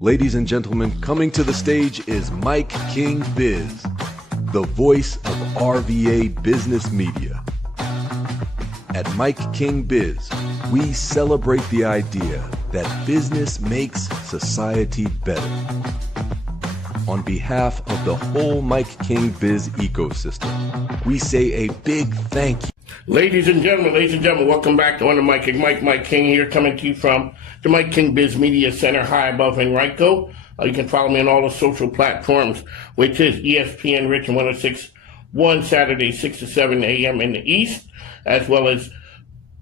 Ladies and gentlemen, coming to the stage is MIKEKINGBIZ, the voice of RVA business media. At MIKEKINGBIZ, we celebrate the idea that business makes society better. On behalf of the whole MIKEKINGBIZ ecosystem, we say a big thank you. Ladies and gentlemen, welcome back to On the Mic. Mike King here, coming to you from the MIKEKINGBIZ Media Center high above Henrico. You can follow me on all the social platforms, which is ESPN Richmond 106.1 Saturday, 6 to 7 a.m. in the East, as well as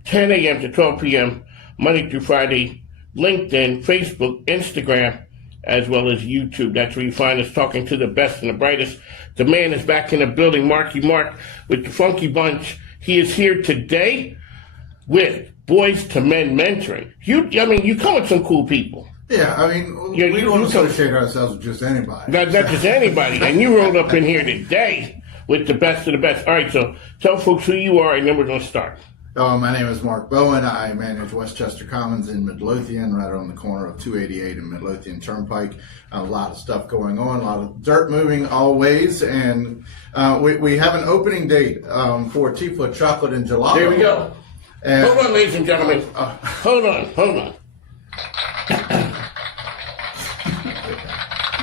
10 a.m. to 12 p.m. Monday through Friday, LinkedIn, Facebook, Instagram, as well as YouTube. That's where you find us talking to the best and the brightest. The man is back in the building, Marky Mark, with the Funky Bunch. He is here today with Boys to Men Mentoring. You come with some cool people. Yeah, I mean, we don't associate ourselves with just anybody. Not just anybody. And you rolled up in here today with the best of the best. All right, so tell folks who you are, and then we're going to start. My name is Mark Bowen. I manage Westchester Commons in Midlothian, right on the corner of 288 and Midlothian Turnpike. A lot of stuff going on, a lot of dirt moving always, and we have an opening date for Tifa Chocolate and Gelato. There we go. And, hold on, ladies and gentlemen. Hold on.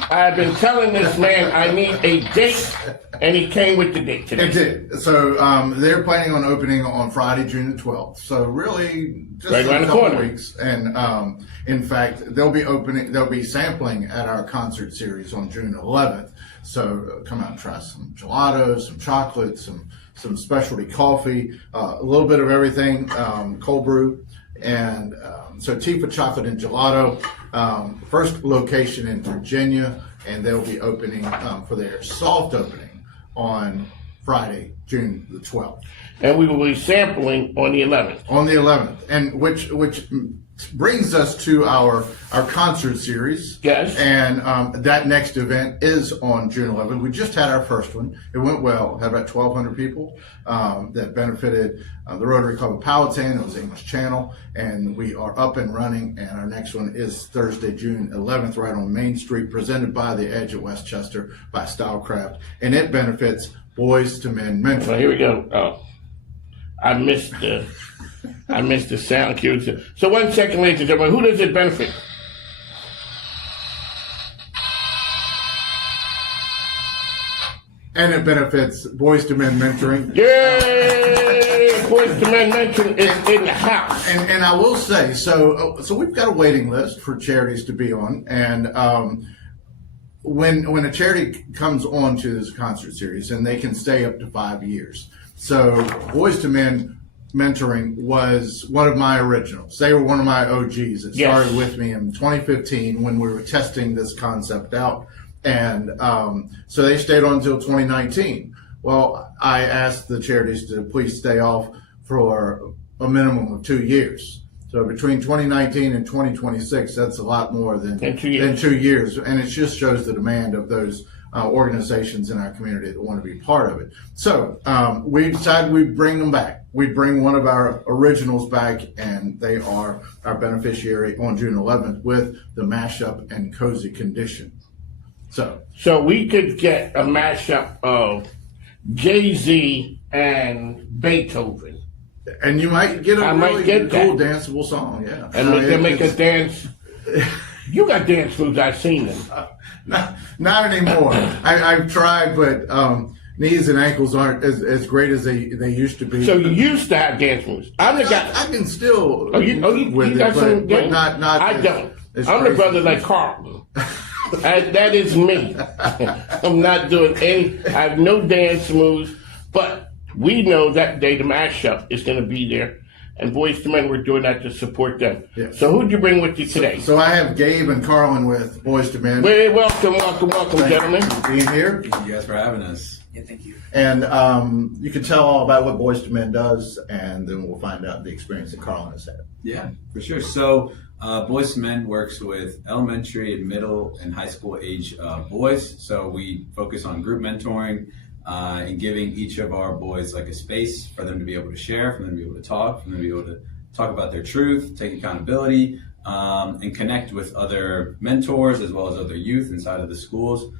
I've been telling this man I need a date, and he came with the date today. It did. So they're planning on opening on Friday, June the 12th. So really, just right around a the couple corner. Weeks. And in fact, they'll be sampling at our concert series on June 11th. So come out and try some gelato, some chocolate, some specialty coffee, a little bit of everything, cold brew. And so Tifa Chocolate and Gelato, first location in Virginia, and they'll be opening for their soft opening on Friday, June the 12th. And we will be sampling on the 11th. On the 11th, and which brings us to our concert series. Yes. And that next event is on June 11th. We just had our first one. It went well. Had about 1,200 people that benefited the Rotary Club of Powhatan. It was English Channel, and we are up and running. And our next one is Thursday, June 11th, right on Main Street, presented by The Edge at Westchester by Stylecraft, and it benefits Boys to Men Mentoring. So here we go. Oh, I missed the sound cue. So 1 second, ladies and gentlemen, who does it benefit? And it benefits Boys to Men Mentoring. Yay! Boys to Men Mentoring is in the house. And I will say, so we've got a waiting list for charities to be on, and when a charity comes on to this concert series, and they can stay up to 5 years. So Boys to Men Mentoring was one of my originals. They were one of my OGs. It started with me in 2015 when we were testing this concept out. And so they stayed on until 2019. Well, I asked the charities to please stay off for a minimum of 2 years. So between 2019 and 2026, that's a lot more than 2 years. And it just shows the demand of those organizations in our community that want to be part of it. So we decided we'd bring them back. We'd bring one of our originals back, and they are our beneficiary on June 11th with the mashup and cozy condition. So we could get a mashup of Jay-Z and Beethoven. And you might get a really cool danceable song, yeah. And make a dance. You got dance moves, I've seen them. Not anymore. I've tried, but knees and ankles aren't as great as they used to be. So you used to have dance moves. I'm the guy. I can still you got some but not I don't. I'm the brother like Carlton. That is me. I'm not doing I have no dance moves, but we know that day the mashup is going to be there, and Boys to Men, we're doing that to support them. Yeah. So who'd you bring with you today? So I have Gabe and Carlin with Boys to Men. Welcome, gentlemen. Thank you for being here. Thank you guys for having us. Yeah, thank you. And you can tell all about what Boys to Men does, and then we'll find out the experience that Carlin has had. Yeah, for sure. So Boys to Men works with elementary and middle and high school age boys. So we focus on group mentoring and giving each of our boys like a space for them to be able to share, for them to be able to talk, for them to be able to talk about their truth, take accountability, and connect with other mentors as well as other youth inside of the schools.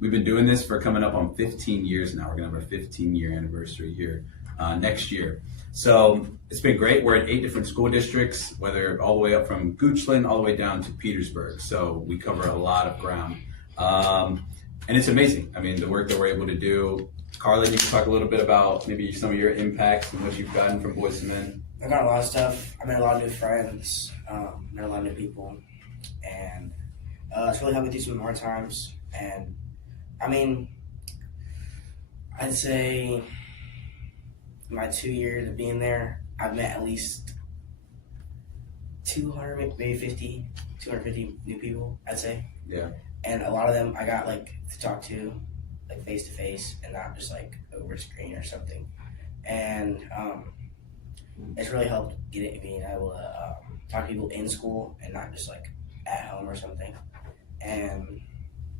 We've been doing this for coming up on 15 years now. We're going to have our 15-year anniversary here next year. So it's been great. We're in 8 different school districts, whether all the way up from Goochland all the way down to Petersburg. So we cover a lot of ground. And it's amazing. I mean, the work that we're able to do. Carlin, you can talk a little bit about maybe some of your impacts and what you've gotten from Boys to Men. I got a lot of stuff. I made a lot of new friends, met a lot of new people, and it's really helped me through some hard times. And I mean, I'd say my 2 years of being there, I've met at least 200, maybe 250 new people, I'd say. Yeah. And a lot of them I got like to talk to, like face to face, and not just like over a screen or something. And it's really helped being able to talk to people in school and not just like at home or something. And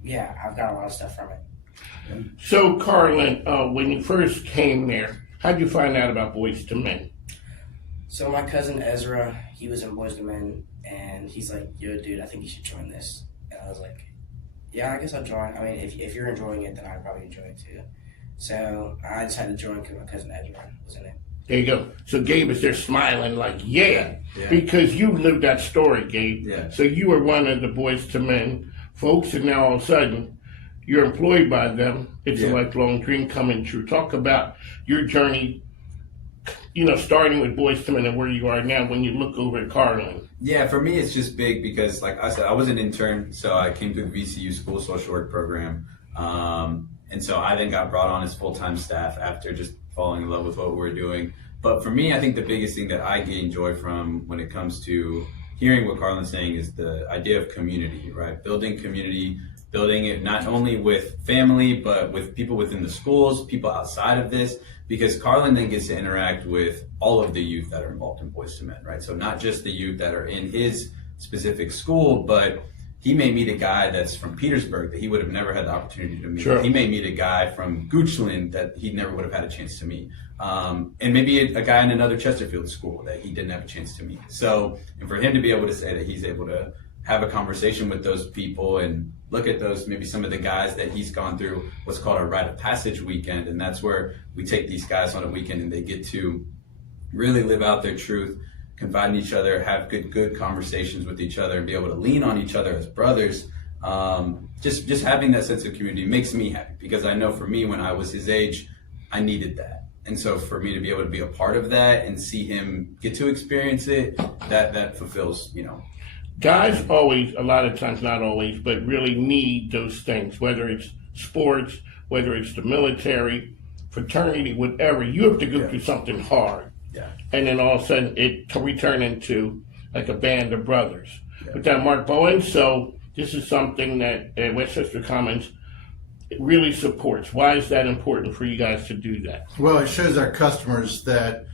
yeah, I've got a lot of stuff from it. So, Carlin, when you first came there, how'd you find out about Boys to Men? So my cousin Ezra, he was in Boys to Men, and he's like, "Yo, dude, I think you should join this." And I was like, "Yeah, I guess I'll join. I mean, if you're enjoying it, then I'd probably enjoy it too." So I decided to join because my cousin Ezra was in it. There you go. So Gabe is there smiling like, yeah, because you lived that story, Gabe. Yeah. So you were one of the Boys to Men folks, and now all of a sudden you're employed by them. It's a lifelong dream coming true. Talk about your journey, starting with Boys to Men and where you are now when you look over at Carlin. Yeah, for me, it's just big because, like I said, I was an intern, so I came through the VCU School Social Work program. And so I then got brought on as full-time staff after just falling in love with what we were doing. But for me, I think the biggest thing that I gain joy from when it comes to hearing what Carlin's saying is the idea of community, right? Building community, building it not only with family, but with people within the schools, people outside of this, because Carlin then gets to interact with all of the youth that are involved in Boys to Men, right? So not just the youth that are in his specific school, but he may meet a guy that's from Petersburg that he would have never had the opportunity to meet. Sure. He may meet a guy from Goochland that he never would have had a chance to meet. And maybe a guy in another Chesterfield school that he didn't have a chance to meet. So, and for him to be able to say that he's able to have a conversation with those people and look at those, maybe some of the guys that he's gone through what's called a rite of passage weekend. And that's where we take these guys on a weekend and they get to really live out their truth, confide in each other, have good conversations with each other, and be able to lean on each other as brothers. Just having that sense of community makes me happy, because I know for me, when I was his age, I needed that. And so for me to be able to be a part of that and see him get to experience it, that fulfills, Guys always, a lot of times, not always, but really need those things, whether it's sports, whether it's the military, fraternity, whatever. You have to go through something hard. Yeah. And then all of a sudden it can return into like a band of brothers. With that, Mark Bowen, so this is something that Westchester Commons really supports. Why is that important for you guys to do that? Well, it shows our customers that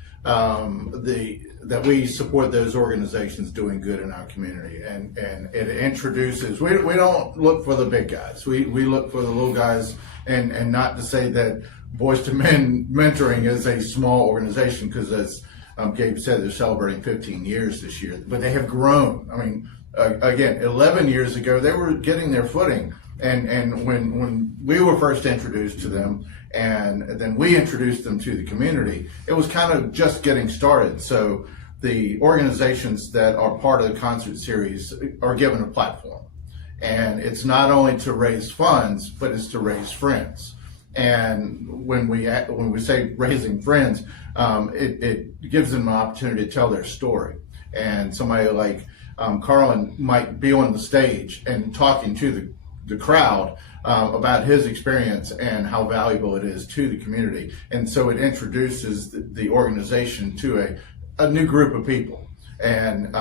that we support those organizations doing good in our community, and it introduces. We don't look for the big guys. We look for the little guys, and not to say that Boys to Men Mentoring is a small organization, because as Gabe said, they're celebrating 15 years this year, but they have grown. I mean, again, 11 years ago, they were getting their footing. And when we were first introduced to them, and then we introduced them to the community, it was kind of just getting started. So the organizations that are part of the concert series are given a platform. And it's not only to raise funds, but it's to raise friends. And when we say raising friends, it gives them an opportunity to tell their story. And somebody like Carlin might be on the stage and talking to the crowd about his experience and how valuable it is to the community. And so it introduces the organization to a new group of people. And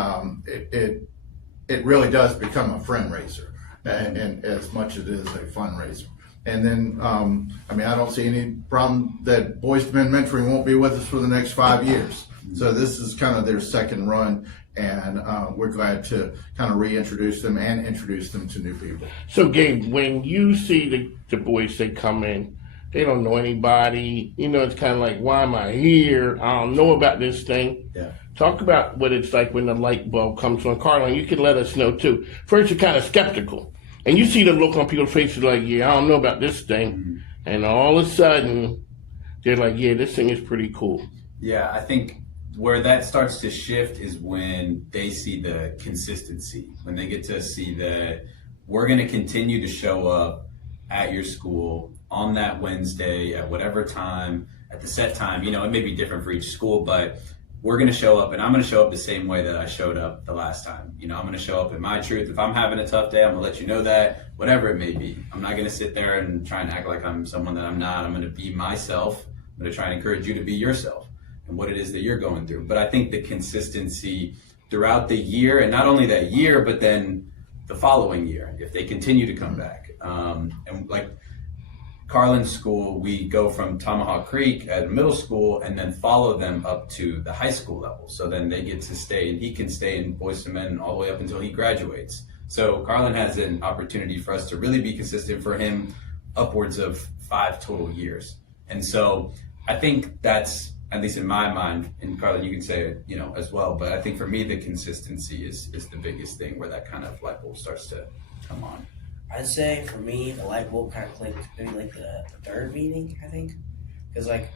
it really does become a friend raiser, and as much as it is a fundraiser. And then, I don't see any problem that Boys to Men Mentoring won't be with us for the next 5 years. So this is kind of their second run, and we're glad to kind of reintroduce them and introduce them to new people. So, Gabe, when you see the boys that come in, They don't know anybody. You know, it's kind of like, why am I here? I don't know about this thing. Yeah. Talk about what it's like when the light bulb comes on. Carlin, you can let us know too. First, you're kind of skeptical. And you see the look on people's faces like, yeah, I don't know about this thing. Mm-hmm. And all of a sudden, they're like, yeah, this thing is pretty cool. Yeah, I think where that starts to shift is when they see the consistency, when they get to see that we're going to continue to show up at your school on that Wednesday at whatever time, at the set time. You know, it may be different for each school, but we're going to show up, and I'm going to show up the same way that I showed up the last time. You know, I'm going to show up in my truth. If I'm having a tough day, I'm going to let you know that, whatever it may be. I'm not going to sit there and try and act like I'm someone that I'm not. I'm going to be myself. I'm going to try and encourage you to be yourself and what it is that you're going through. But I think the consistency throughout the year, and not only that year, but then the following year, if they continue to come back. And like Carlin's school, we go from Tomahawk Creek at middle school and then follow them up to the high school level. So then they get to stay, and he can stay in Boys to Men all the way up until he graduates. So Carlin has an opportunity for us to really be consistent for him upwards of 5 total years. And so I think that's, at least in my mind, and Carlin, you can say it, you know, as well, but I think for me, the consistency is the biggest thing where that kind of light bulb starts to come on. I'd say for me, the light bulb kind of clicked maybe like the third meeting, I think. Because like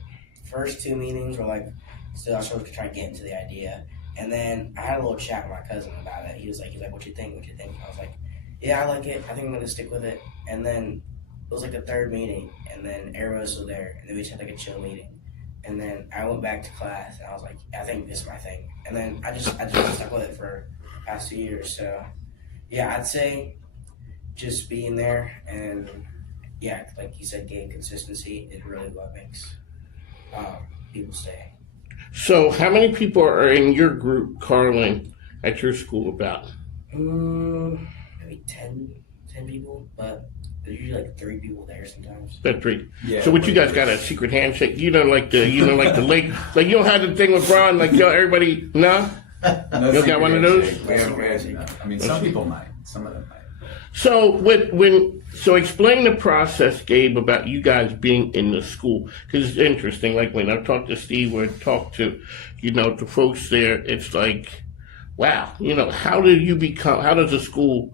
first 2 meetings were like, still I was sort of trying to get into the idea. And then I had a little chat with my cousin about it. He was like, what you think? I was like, yeah, I like it. I think I'm going to stick with it. And then it was like the third meeting, and then everyone was still there. And then we just had like a chill meeting. And then I went back to class, and I was like, I think this is my thing. And then I just stuck with it for the past 2 years. So yeah, I'd say just being there and, yeah, like you said, getting consistency is really what makes people stay. So how many people are in your group, Carlin, at your school about? Maybe 10 people, but there's usually like 3 people there sometimes. That's 3. Yeah, So what you guys got, a secret handshake? You know, like the lake, like you don't have the thing with Brian, like yo, everybody, no? No, You got one of those? I mean, some people might. Some of them might. So so explain the process, Gabe, about you guys being in the school, because it's interesting. Like when I talk to Steve or talk to, you know, the folks there, it's like, wow, you know, how does a school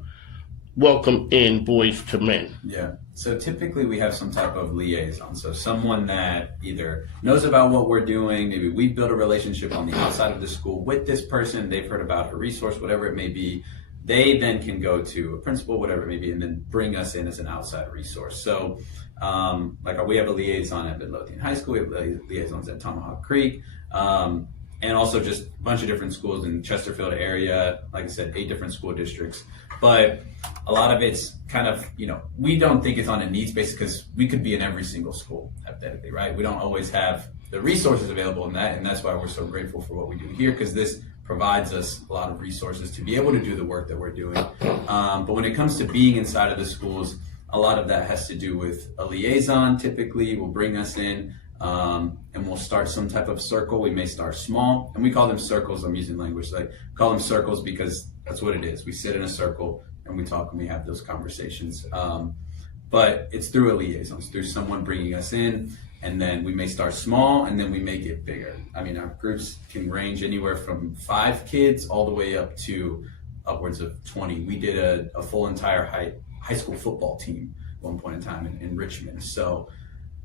welcome in Boys to Men? Yeah. So typically we have some type of liaison. So someone that either knows about what we're doing, maybe we've built a relationship on the outside of the school with this person, they've heard about a resource, whatever it may be. They then can go to a principal, whatever it may be, and then bring us in as an outside resource. So like we have a liaison at Midlothian High School, we have liaisons at Tomahawk Creek, and also just a bunch of different schools in Chesterfield area, like I said, 8 different school districts. But a lot of it's kind of, you know, we don't think it's on a needs basis because we could be in every single school, hypothetically, right? We don't always have the resources available in that, and that's why we're so grateful for what we do here, because this provides us a lot of resources to be able to do the work that we're doing. But when it comes to being inside of the schools, a lot of that has to do with a liaison. Typically will bring us in and we'll start some type of circle. We may start small, and we call them circles. I'm using language like call them circles because that's what it is. We sit in a circle and we talk and we have those conversations. But it's through a liaison. It's through someone bringing us in. And then we may start small and then we may get bigger. I mean, our groups can range anywhere from 5 kids all the way up to upwards of 20. We did a full entire high school football team at one point in time in Richmond. So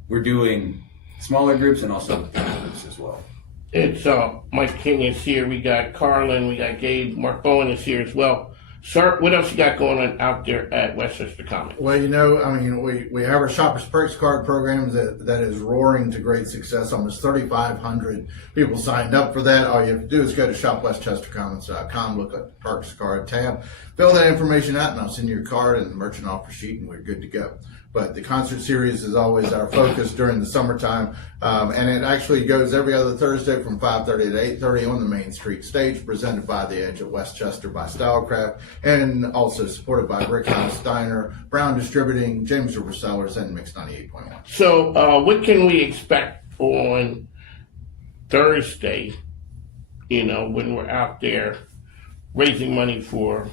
we're doing smaller groups and also big groups as well. It's Mike King is here. We got Carlin. We got Gabe. Mark Bowen is here as well. Sir, what else you got going on out there at Westchester Commons? Well, you know, I mean, we have our Shoppers Perks card program that is roaring to great success. Almost 3,500 people signed up for that. All you have to do is go to shopwestchestercommons.com, look at the Perks card tab, fill that information out, and I'll send you your card and the merchant offer sheet, and we're good to go. But the concert series is always our focus during the summertime, and it actually goes every other Thursday from 5:30 to 8:30 on the Main Street stage, presented by The Edge at Westchester by Stylecraft, and also supported by Brickhouse Diner, Brown Distributing, James River Cellars, and Mix 98.1. So what can we expect on Thursday, you know, when we're out there raising money for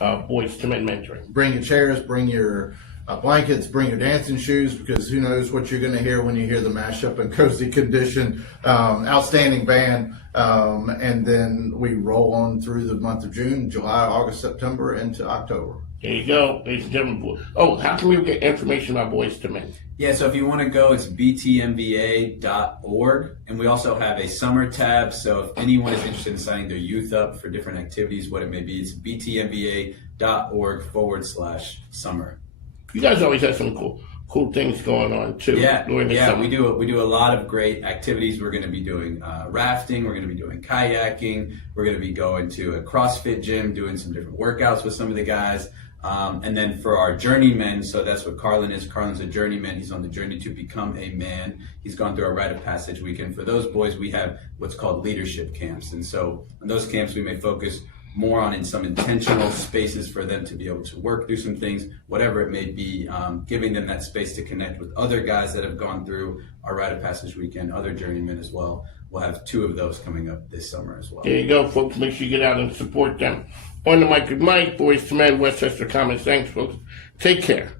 Boys to Men mentoring? Bring your chairs, bring your blankets, bring your dancing shoes, because who knows what you're going to hear when you hear the mashup and cozy condition. Outstanding band. And then we roll on through the month of June, July, August, September, into October. There you go, ladies and gentlemen. Oh, how can we get information about Boys to Men? Yeah, so if you want to go, it's btmba.org. And we also have a summer tab. So if anyone is interested in signing their youth up for different activities, what it may be, it's btmba.org/summer. You guys always have some cool things going on too. During the summer. We do a lot of great activities. We're going to be doing rafting. We're going to be doing kayaking. We're going to be going to a CrossFit gym, doing some different workouts with some of the guys. And then for our journeymen, so that's what Carlin is. Carlin's a journeyman. He's on the journey to become a man. He's gone through our rite of passage weekend. For those boys, we have what's called leadership camps. And so in those camps, we may focus more on in some intentional spaces for them to be able to work through some things, whatever it may be, giving them that space to connect with other guys that have gone through our rite of passage weekend, other journeymen as well. We'll have 2 of those coming up this summer as well. There you go, folks. Make sure you get out and support them. On the mic with Mike, Boys to Men, Westchester Commons. Thanks, folks. Take care.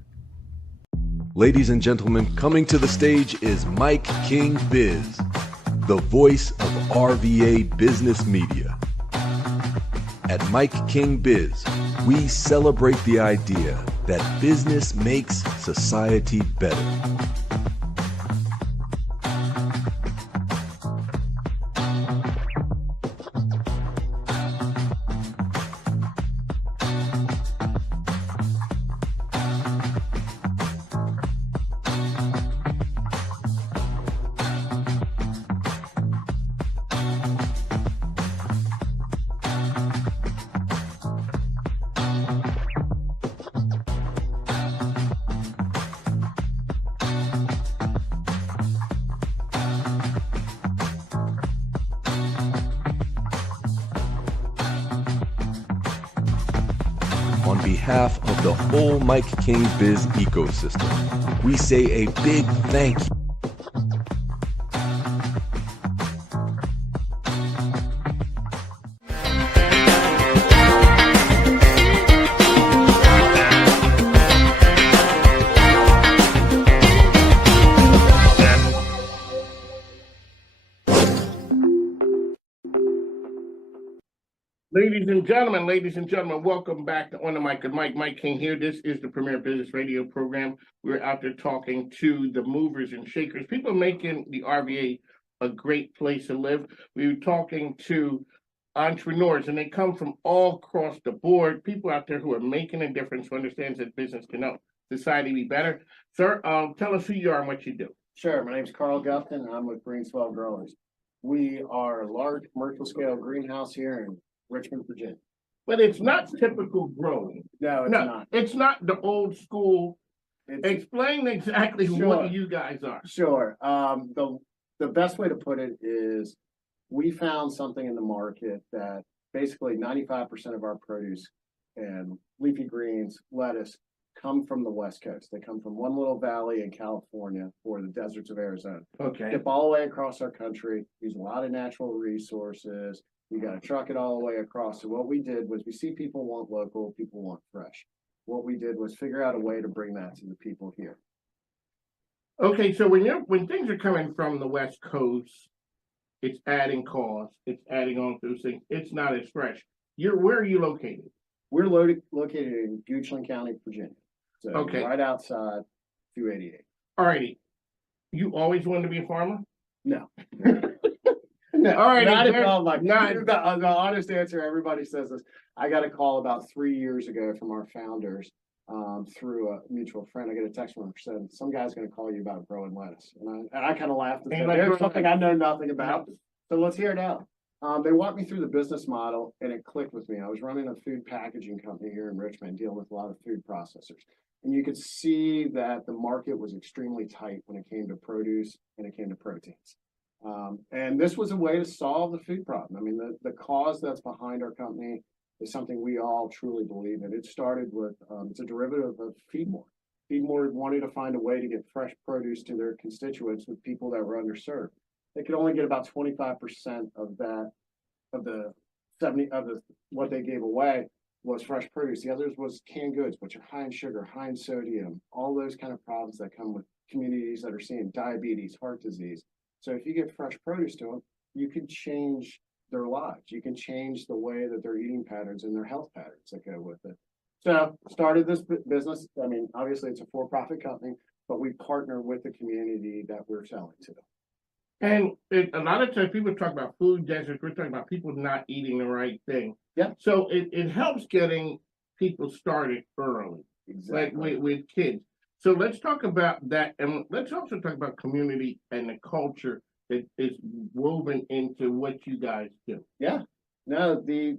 Ladies and gentlemen, coming to the stage is MIKEKINGBIZ, the voice of RVA business media. At MIKEKINGBIZ, we celebrate the idea that business makes society better. On behalf of the whole MIKEKINGBIZ ecosystem, we say a big thank you. Ladies and gentlemen, welcome back to On the Mic with Mike King here. This is the premier business radio program. We're out there talking to the movers and shakers, people making the RVA a great place to live. We were talking to entrepreneurs, and they come from all across the board, people out there who are making a difference, who understands that business can help society be better. Sir, tell us who you are and what you do. Sure. My name is Carl Gupton, and I'm with Greenswell Growers. We are a large commercial scale greenhouse here in Richmond, Virginia. But it's not typical growing. No, it's not. It's not the old school. Explain exactly what you guys are. Sure. The best way to put it is we found something in the market that basically 95% of our produce and leafy greens, lettuce, come from the West Coast. They come from one little valley in California or the deserts of Arizona. Okay. Ship all the way across our country, use a lot of natural resources. You got to truck it all the way across. So what we did was we see people want local, people want fresh. What we did was figure out a way to bring that to the people here. Okay, so when things are coming from the West Coast, it's adding cost, it's adding on those things. It's not as fresh. Where are you located? We're located in Goochland County, Virginia. So right outside 288. All righty. You always wanted to be a farmer? No. No, all right. Not at all. The honest answer, everybody says this. I got a call about 3 years ago from our founders through a mutual friend. I get a text from him said, some guy's going to call you about growing lettuce. And I kind of laughed and said, there's something I know nothing about. So let's hear it out. They walked me through the business model and it clicked with me. I was running a food packaging company here in Richmond, dealing with a lot of food processors. And you could see that the market was extremely tight when it came to produce and it came to proteins. And this was a way to solve the food problem. I mean, the cause that's behind our company is something we all truly believe in. It started with, it's a derivative of Feedmore. Feedmore wanted to find a way to get fresh produce to their constituents with people that were underserved. They could only get about 25% of what they gave away was fresh produce. The others was canned goods, which are high in sugar, high in sodium, all those kind of problems that come with communities that are seeing diabetes, heart disease. So if you get fresh produce to them, you can change their lives. You can change the way that their eating patterns and their health patterns that go with it. So started this business. I mean, obviously it's a for-profit company, but we partner with the community that we're selling to. And a lot of times people talk about food deserts. We're talking about people not eating the right thing. Yeah. So it helps getting people started early, Exactly. like with kids. So let's talk about that, and let's also talk about community and the culture that is woven into what you guys do. Yeah. No, the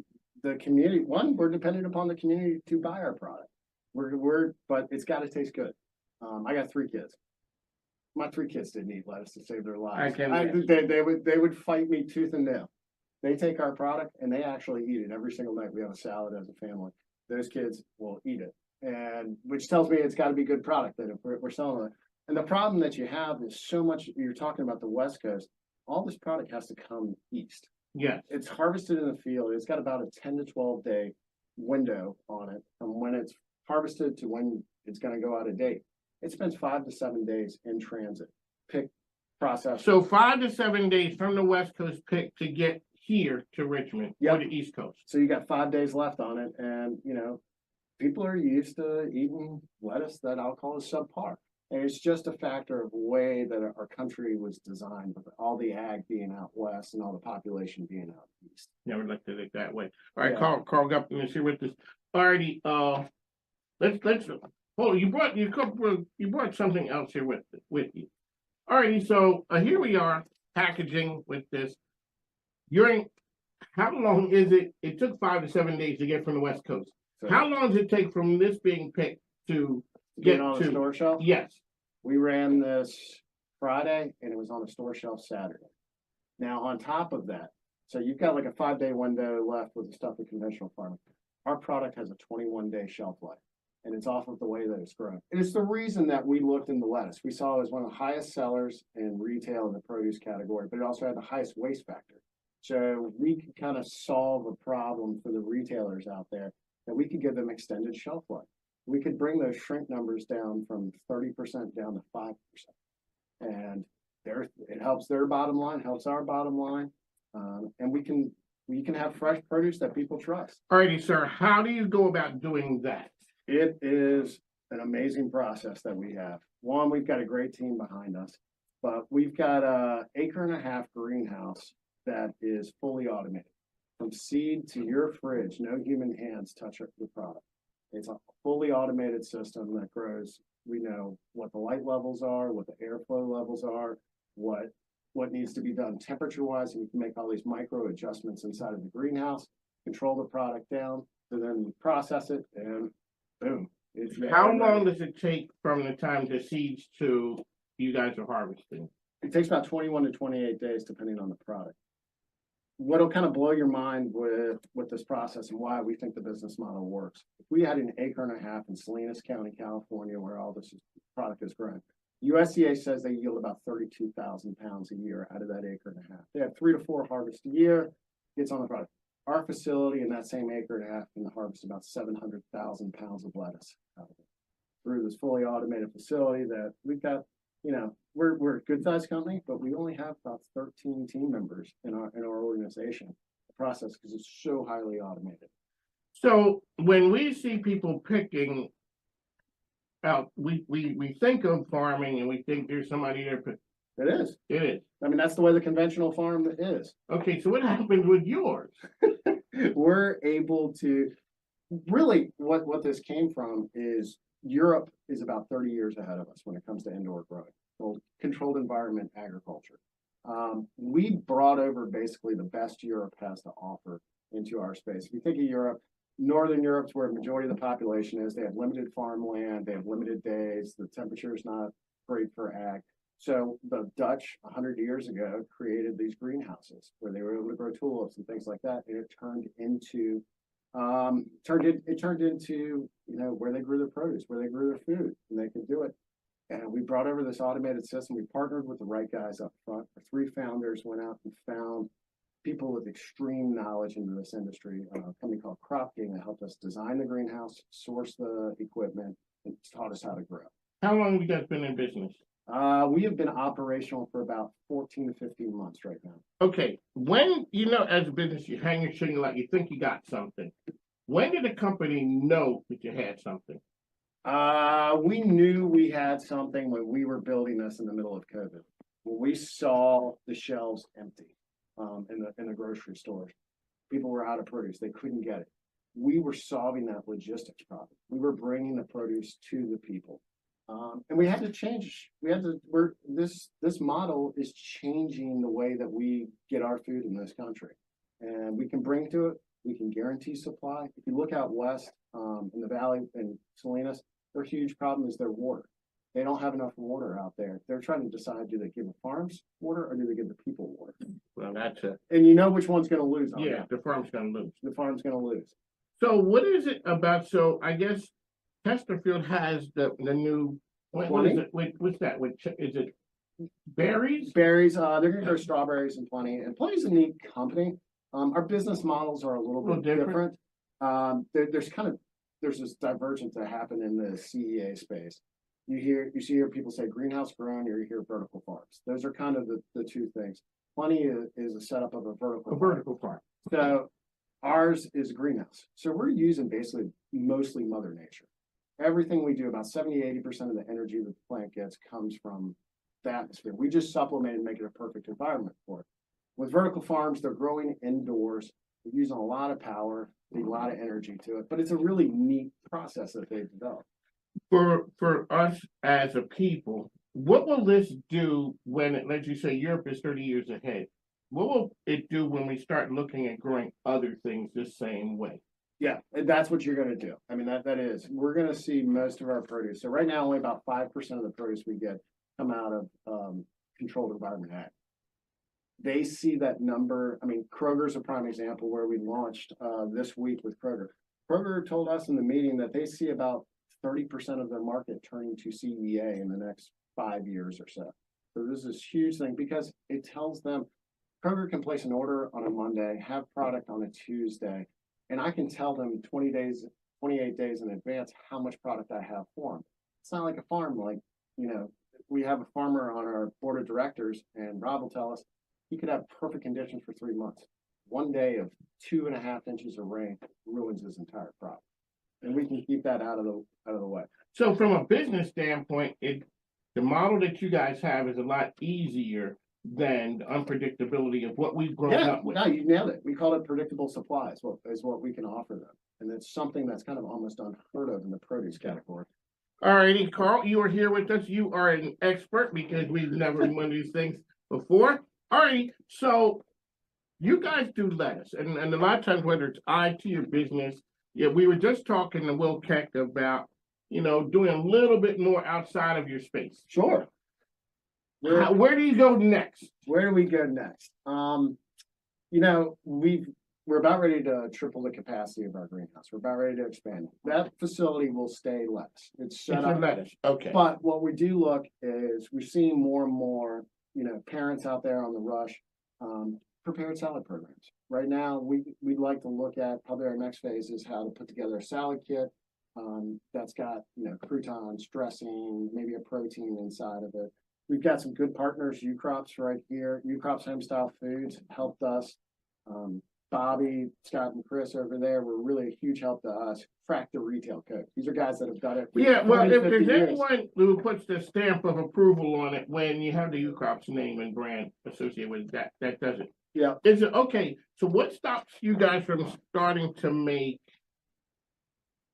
community, we're dependent upon the community to buy our product. But it's got to taste good. I got 3 kids. My 3 kids didn't eat lettuce to save their lives. They would fight me tooth and nail. They take our product and they actually eat it every single night. We have a salad as a family. Those kids will eat it, and which tells me it's got to be good product that if we're selling it. And the problem that you have is so much. You're talking about the West Coast. All this product has to come east. Yeah. It's harvested in the field. It's got about a 10 to 12 day window on it from when it's harvested to when it's going to go out of date. It spends 5 to 7 days in transit, pick, process. So 5 to 7 days from the West Coast pick to get here to Richmond or the East Coast. So you got 5 days left on it, and people are used to eating lettuce that I'll call is subpar. And it's just a factor of the way that our country was designed, with all the ag being out west and all the population being out east. Never looked at it that way. All right, Yeah. Carl Gupton is here with us. Alrighty, let's. Oh, you brought something else here with you. Alrighty, so here we are packaging with this. How long is it? It took 5 to 7 days to get from the West Coast. So How long does it take from this being picked to get get on to a store shelf? Yes. We ran this Friday and it was on a store shelf Saturday. Now, on top of that, so you've got like a 5-day window left with the stuff in conventional farming. Our product has a 21-day shelf life, and it's off of the way that it's grown. And it's the reason that we looked into lettuce. We saw it as one of the highest sellers in retail in the produce category, but it also had the highest waste factor. So we could kind of solve a problem for the retailers out there that we could give them extended shelf life. We could bring those shrink numbers down from 30% down to 5%. And it helps their bottom line, helps our bottom line. And we can have fresh produce that people trust. Alrighty, sir. How do you go about doing that? It is an amazing process that we have. One, we've got a great team behind us, but we've got an 1.5 acre greenhouse that is fully automated. From seed to your fridge, no human hands touch the product. It's a fully automated system that grows. We know what the light levels are, what the airflow levels are, what needs to be done temperature-wise, and we can make all these micro adjustments inside of the greenhouse, control the product down, and then process it, and boom. How long does it take from the time the seeds to you guys are harvesting? It takes about 21 to 28 days, depending on the product. What'll kind of blow your mind with this process and why we think the business model works. If we had an 1.5 acres in Salinas County, California, where all this product is grown, USDA says they yield about 32,000 pounds a year out of that 1.5 acres. They have 3 to 4 harvests a year. Gets on the product. Our facility in that same 1.5 acres can harvest about 700,000 pounds of lettuce out of it through this fully automated facility that we've got. We're a good sized company, but we only have about 13 team members in our organization. The process because it's so highly automated. So when we see people picking out, we think of farming and we think there's somebody there. It is. It is. I mean, that's the way the conventional farm is. Okay, so what happens with yours? We're able to really what this came from is Europe is about 30 years ahead of us when it comes to indoor growing, well, controlled environment agriculture. We brought over basically the best Europe has to offer into our space. If you think of Europe, Northern Europe's where the majority of the population is. They have limited farmland, they have limited days, the temperature is not great for ag. So the Dutch 100 years ago created these greenhouses where they were able to grow tulips and things like that, and it turned into where they grew their produce, where they grew their food, and they could do it. And we brought over this automated system. We partnered with the right guys up front. Our 3 founders went out and found people with extreme knowledge into this industry, a company called Crop King that helped us design the greenhouse, source the equipment, and taught us how to grow. How long have you guys been in business? We have been operational for about 14 to 15 months right now. Okay, when, as a business, you hang your shingle out, you think you got something. When did the company know that you had something? We knew we had something when we were building this in the middle of COVID. When we saw the shelves empty in the grocery stores, people were out of produce. They couldn't get it. We were solving that logistics problem. We were bringing the produce to the people. And we had to change. This model is changing the way that we get our food in this country. And we can bring to it, we can guarantee supply. If you look out west in the valley in Salinas, their huge problem is their water. They don't have enough water out there. They're trying to decide, do they give the farms water or do they give the people water? Well, that's it. And you know which one's going to lose on Yeah, that. the farm's going to lose. The farm's going to lose. So what is it about, so I guess Chesterfield has the new, what is it, what's that, is it berries? Berries, they're going to go strawberries and Plenty. And Plenty's a neat company. Our business models are a little bit different. There's this divergence that happened in the CEA space. You see people say greenhouse grown, or you hear vertical farms. Those are kind of the two things. Plenty is a setup of a vertical farm. So ours is greenhouse. So we're using basically mostly Mother Nature. Everything we do, about 70-80% of the energy that the plant gets comes from the atmosphere. We just supplement and make it a perfect environment for it. With vertical farms, they're growing indoors. They're using a lot of power, a lot of energy to it, but it's a really neat process that they've developed. For us as a people, what will this do when, as you say, Europe is 30 years ahead? What will it do when we start looking at growing other things the same way? Yeah, and that's what you're going to do. I mean, that is, we're going to see most of our produce. So right now, only about 5% of the produce we get come out of Controlled Environment Act. They see that number. I mean, Kroger's a prime example where we launched this week with Kroger. Kroger told us in the meeting that they see about 30% of their market turning to CEA in the next 5 years or so. So this is a huge thing because it tells them Kroger can place an order on a Monday, have product on a Tuesday, and I can tell them 28 days in advance how much product I have for them. It's not like a farm, we have a farmer on our board of directors, and Rob will tell us he could have perfect conditions for 3 months. One day of 2.5 inches of rain ruins his entire crop. And we can keep that out of the way. So from a business standpoint, the model that you guys have is a lot easier than the unpredictability of what we've grown up with. No, you nailed it. We call it predictable supply is what we can offer them. And it's something that's kind of almost unheard of in the produce category. All righty, Carl, you are here with us. You are an expert because we've never done one of these things before. All righty, so you guys do lettuce, and a lot of times, whether it's IT or business, we were just talking to Will Keck about, doing a little bit more outside of your space. Sure. Where do you go next? Where do we go next? We're about ready to triple the capacity of our greenhouse. We're about ready to expand. That facility will stay lettuce. It's set up lettuce. Okay. But what we do look is we're seeing more and more, parents out there on the rush, prepared salad programs. Right now, we'd like to look at probably our next phase is how to put together a salad kit that's got, croutons, dressing, maybe a protein inside of it. We've got some good partners, U-Crops right here. U-Crops Home Style Foods helped us. Bobby, Scott, and Chris over there were really a huge help to us. Crack the retail code. These are guys that have done it. Yeah, well, if there's anyone who puts the stamp of approval on it when you have the U-Crops name and brand associated with that does it. Yeah. Is it okay? So what stops you guys from starting to make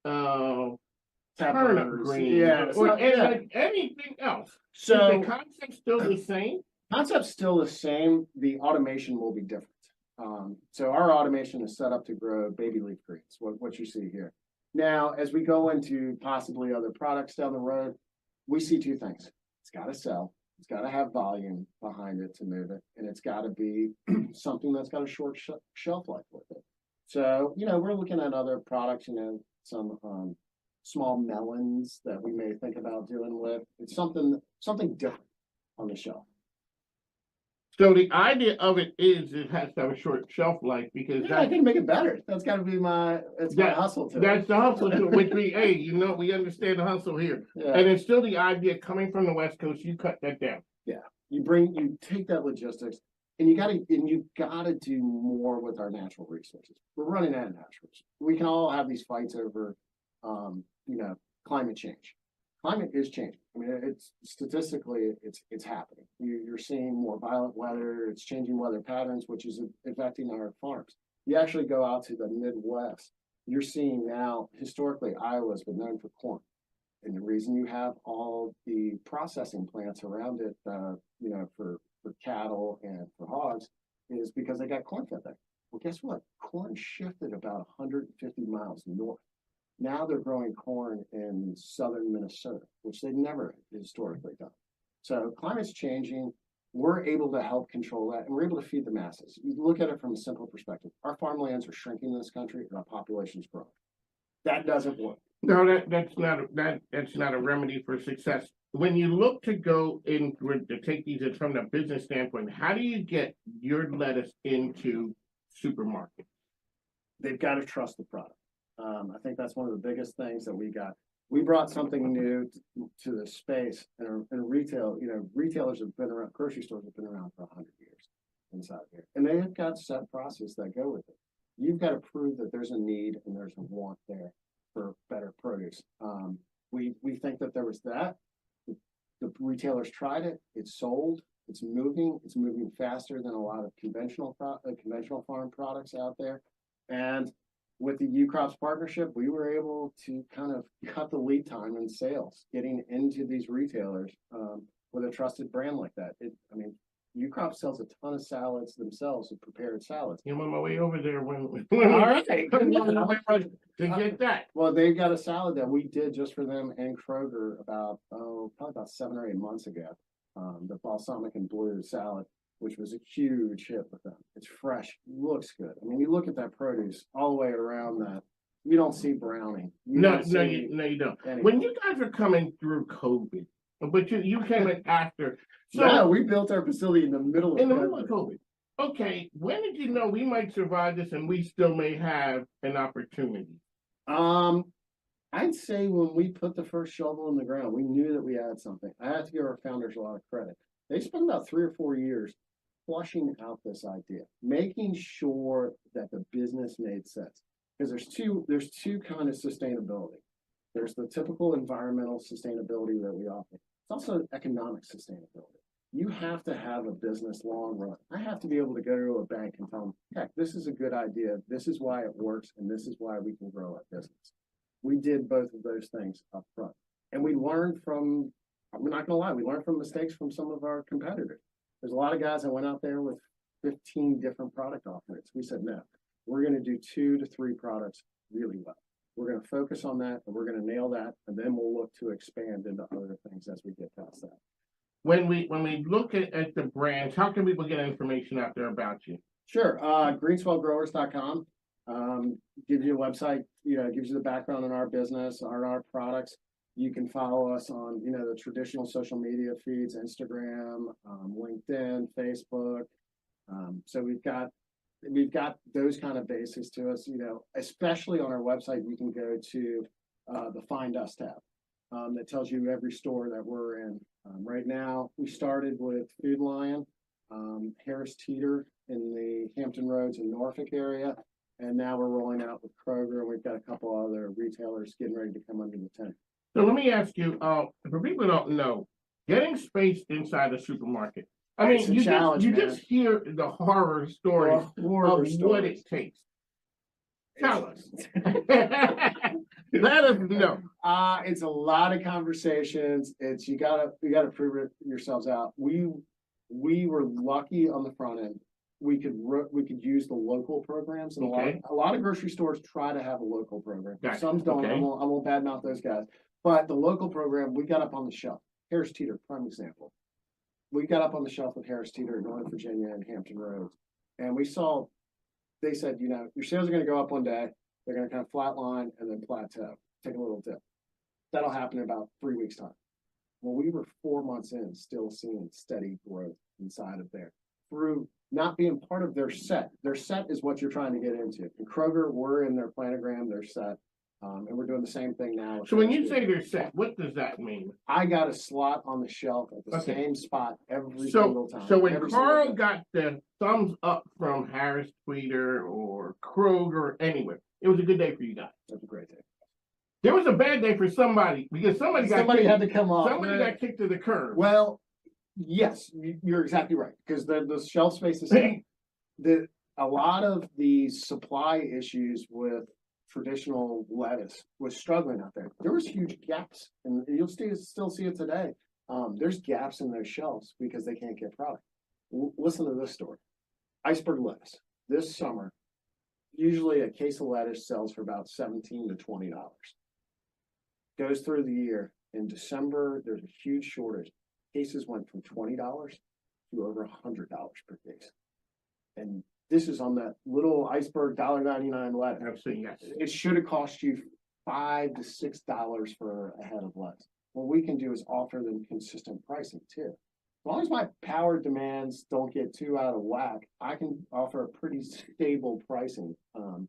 turnip greens or anything else? So is the concept still the same? Concept's still the same. The automation will be different. So our automation is set up to grow baby leaf greens, what you see here. Now, as we go into possibly other products down the road, we see two things. It's got to sell. It's got to have volume behind it to move it. And it's got to be something that's got a short shelf life with it. So, we're looking at other products, some small melons that we may think about doing with. It's something different on the shelf. So the idea of it is it has to have a short shelf life because Yeah, I can make it better. That's got to be my hustle to it. that's the hustle to it, which we, hey, you know, we understand the hustle here. Yeah. And it's still the idea coming from the West Coast, you cut that down. You take that logistics and you gotta do more with our natural resources. We're running out of natural resources. We can all have these fights over, climate change. Climate is changing. I mean, it's statistically, it's happening. You're seeing more violent weather. It's changing weather patterns, which is affecting our farms. You actually go out to the Midwest. You're seeing now, historically, Iowa's been known for corn. And the reason you have all the processing plants around it, for cattle and for hogs, is because they got corn fed there. Well, guess what? Corn shifted about 150 miles north. Now they're growing corn in southern Minnesota, which they've never historically done. So climate's changing. We're able to help control that, and we're able to feed the masses. You look at it from a simple perspective. Our farmlands are shrinking in this country, and our population's growing. That doesn't work. No, that's not a remedy for success. When you look to go in to take these from the business standpoint, how do you get your lettuce into supermarkets? They've got to trust the product. I think that's one of the biggest things that we got. We brought something new to the space, and retail. Retailers have been around. Grocery stores have been around for 100 years inside here, and they have got set processes that go with it. You've got to prove that there's a need and there's a want there for better produce. We think that there was that. The retailers tried it. It's sold. It's moving. It's moving faster than a lot of conventional farm products out there. And with the U-Crops partnership, we were able to kind of cut the lead time in sales, getting into these retailers with a trusted brand like that. U-Crop sells a ton of salads themselves, and prepared salads. I'm on my way over there when All right. to get that. Well, they've got a salad that we did just for them and Kroger probably about 7 or 8 months ago. The balsamic and blue salad, which was a huge hit with them. It's fresh, looks good. I mean, you look at that produce all the way around that. You don't see browning. You don't. Anything. When you guys are coming through COVID, but you came in after. So yeah, we built our facility in the middle of COVID. Okay, when did you know we might survive this and we still may have an opportunity? I'd say when we put the first shovel in the ground, we knew that we had something. I have to give our founders a lot of credit. They spent about 3 or 4 years flushing out this idea, making sure that the business made sense. Because there's two kind of sustainability. There's the typical environmental sustainability that we offer. It's also economic sustainability. You have to have a business long run. I have to be able to go to a bank and tell them, heck, this is a good idea. This is why it works, and this is why we can grow our business. We did both of those things up front. And we learned from, I'm not gonna lie, we learned from mistakes from some of our competitors. There's a lot of guys that went out there with 15 different product offerings. We said, no, we're gonna do 2 to 3 products really well. We're gonna focus on that, and we're gonna nail that, and then we'll look to expand into other things as we get past that. When we look at the brands, how can people get information out there about you? Sure, greenswellgrowers.com gives you a website, gives you the background on our business, on our products. You can follow us on, the traditional social media feeds, Instagram, LinkedIn, Facebook. So we've got those kind of bases to us, especially on our website. You can go to the Find Us tab that tells you every store that we're in. Right now, we started with Food Lion, Harris Teeter in the Hampton Roads and Norfolk area. And now we're rolling out with Kroger, and we've got a couple other retailers getting ready to come under the tent. So let me ask you, for people who don't know, getting space inside a supermarket. I mean, you just hear the horror stories of what it takes. Tell us. Let us know. It's a lot of conversations. It's you gotta prove it yourselves out. We were lucky on the front end. We could use the local programs, and a lot of grocery stores try to have a local program. Gotcha. Some don't. Okay. I won't badmouth those guys. But the local program, we got up on the shelf. Harris Teeter, prime example. We got up on the shelf with Harris Teeter in Northern Virginia and Hampton Roads, and we saw. They said, your sales are going to go up one day. They're going to kind of flatline and then plateau, take a little dip. That'll happen in about 3 weeks' time. Well, we were 4 months in, still seeing steady growth inside of there. through not being part of their set. Their set is what you're trying to get into. And Kroger, we're in their planogram, their set. And we're doing the same thing now. So when you say they're set, what does that mean? I got a slot on the shelf at the Okay. same spot every single time. So when Every single Carl time. got the thumbs up from Harris Tweeter or Kroger or anywhere, it was a good day for you guys. That's a great day. There was a bad day for somebody because somebody Had to come off. somebody got kicked to the curb. Well, yes, you're exactly right, because the shelf space is a lot of the supply issues with traditional lettuce was struggling out there. There was huge gaps, and you'll still see it today. There's gaps in those shelves because they can't get product. Listen to this story. Iceberg lettuce this summer, usually a case of lettuce sells for about $17 to $20. Goes through the year. In December, there's a huge shortage. Cases went from $20 to over $100 per case. And this is on that little iceberg $1.99 lettuce. I've seen that. It should have cost you $5 to $6 for a head of lettuce. What we can do is offer them consistent pricing too. As long as my power demands don't get too out of whack, I can offer a pretty stable pricing. In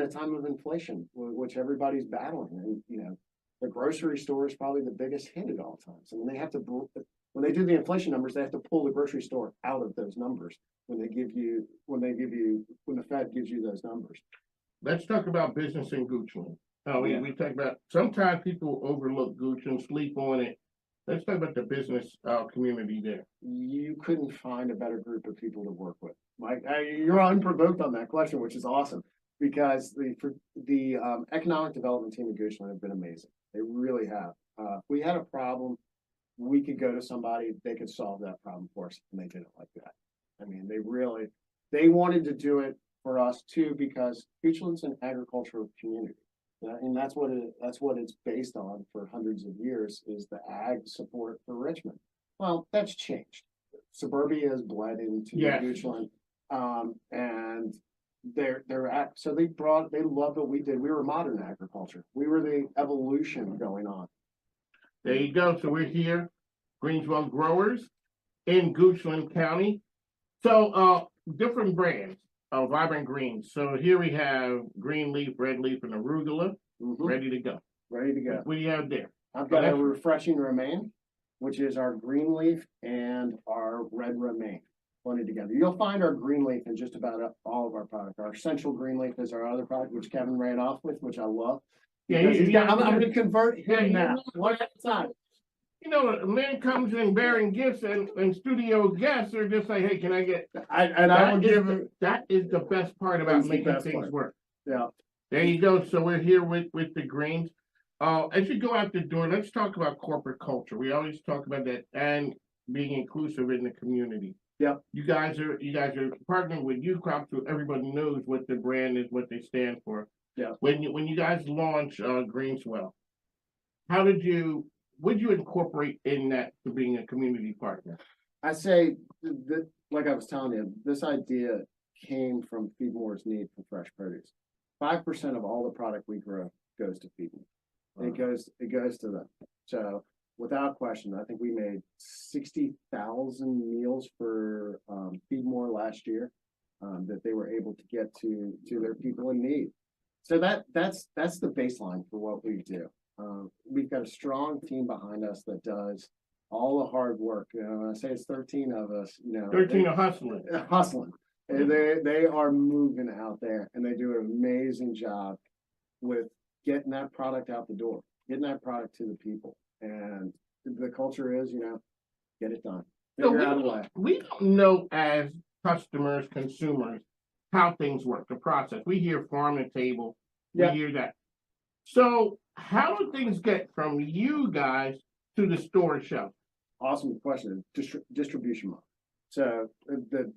a time of inflation, which everybody's battling, and the grocery store is probably the biggest hit at all times. And when they do the inflation numbers, they have to pull the grocery store out of those numbers when the Fed gives you those numbers. Let's talk about business in Goochland. Yeah. We talk about, sometimes people overlook Goochland, sleep on it. Let's talk about the business community there. You couldn't find a better group of people to work with. Mike, you're unprovoked on that question, which is awesome, because the economic development team at Goochland have been amazing. They really have. If we had a problem, we could go to somebody, they could solve that problem for us, and they did it like that. I mean, they wanted to do it for us too, because Goochland's an agricultural community. And that's what it's based on for hundreds of years, is the ag support for Richmond. Well, that's changed. Suburbia has bled into Goochland, and they loved what we did. We were modern agriculture. We were the evolution going on. There you go. So we're here, Greenswell Growers in Goochland County. So different brands of Vibrant Greens. So here we have green leaf, red leaf, and arugula, ready to go. Ready to go. What do you have there? I've got a refreshing romaine, which is our green leaf, and our red romaine blended together. You'll find our green leaf in just about all of our product. Our essential green leaf is our other product, which Kevin ran off with, which I love. Yeah, I'm going to convert him now. One at a time. A man comes in bearing gifts, and studio guests are just like, hey, can I get? I will give him. That is the best part about making things work. Yeah. There you go. So we're here with the greens. As you go out the door, let's talk about corporate culture. We always talk about that and being inclusive in the community. Yeah. You guys are partnering with Youth Crop, so everybody knows what the brand is, what they stand for. Yeah. When you guys launch Greenswell, would you incorporate in that to being a community partner? I say that, like I was telling you, this idea came from Feedmore's need for fresh produce. 5% of all the product we grow goes to Feedmore. It goes to them. So without question, I think we made 60,000 meals for Feedmore last year that they were able to get to their people in need. So that's the baseline for what we do. We've got a strong team behind us that does all the hard work. When I say it's 13 of us, 13 are hustling. Hustling. And they are moving out there, and they do an amazing job with getting that product out the door, getting that product to the people. And the culture is, get it done. Figure out a way. We don't know as customers, consumers, how things work, the process. We hear farm to table. We hear that. So how do things get from you guys to the store shelf? Awesome question. Distribution model. So the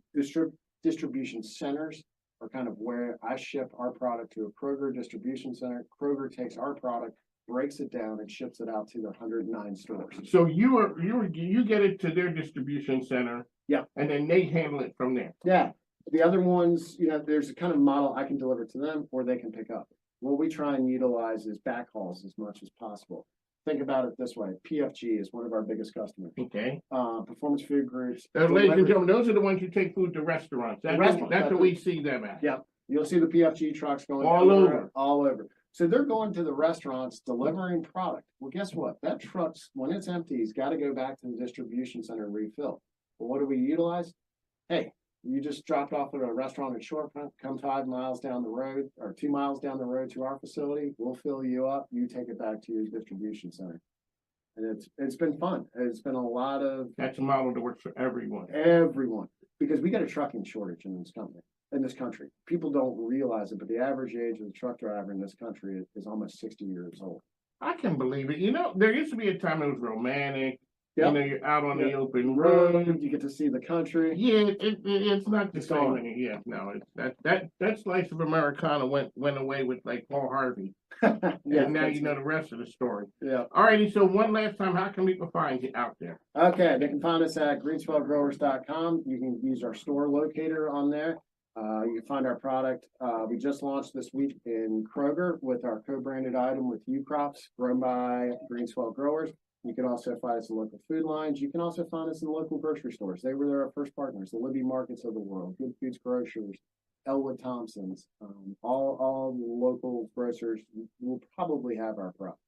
distribution centers are kind of where I ship our product to a Kroger distribution center. Kroger takes our product, breaks it down, and ships it out to the 109 stores. So you get it to their distribution center. Yeah. And then they handle it from there. Yeah. The other ones, there's a kind of model I can deliver to them or they can pick up. What we try and utilize is backhauls as much as possible. think about it this way. PFG is one of our biggest customers. Okay. Performance Food Groups. Ladies and gentlemen, those are the ones who take food to restaurants. That's where we see them at. Yeah. You'll see the PFG trucks going all over. All over. So they're going to the restaurants delivering product. Well, guess what? That truck's, when it's empty, it's got to go back to the distribution center and refill. Well, what do we utilize? Hey, you just dropped off at a restaurant at Shorefront, come 5 miles down the road or 2 miles down the road to our facility. We'll fill you up. You take it back to your distribution center. And it's been fun. It's been a lot of. That's a model that works for everyone. Everyone. Because we got a trucking shortage in this country. People don't realize it, but the average age of the truck driver in this country is almost 60 years old. I can believe it. You know, there used to be a time it was romantic. Yep. You know, you're out on the open road. You get to see the country. Yeah, it's not the same. Yeah, no, it's that slice of Americana went away with like Paul Harvey. Yeah, and now you know the rest of the story. Yeah. Alrighty, so one last time, how can people find you out there? Okay, they can find us at greenswellgrowers.com. You can use our store locator on there. You can find our product. We just launched this week in Kroger with our co-branded item with U-Crops grown by Greenswell Growers. You can also find us in local food lines. You can also find us in local grocery stores. They were our first partners, the Libby Markets of the world, Good Foods Grocers, Elwood Thompson's, all the local grocers will probably have our product.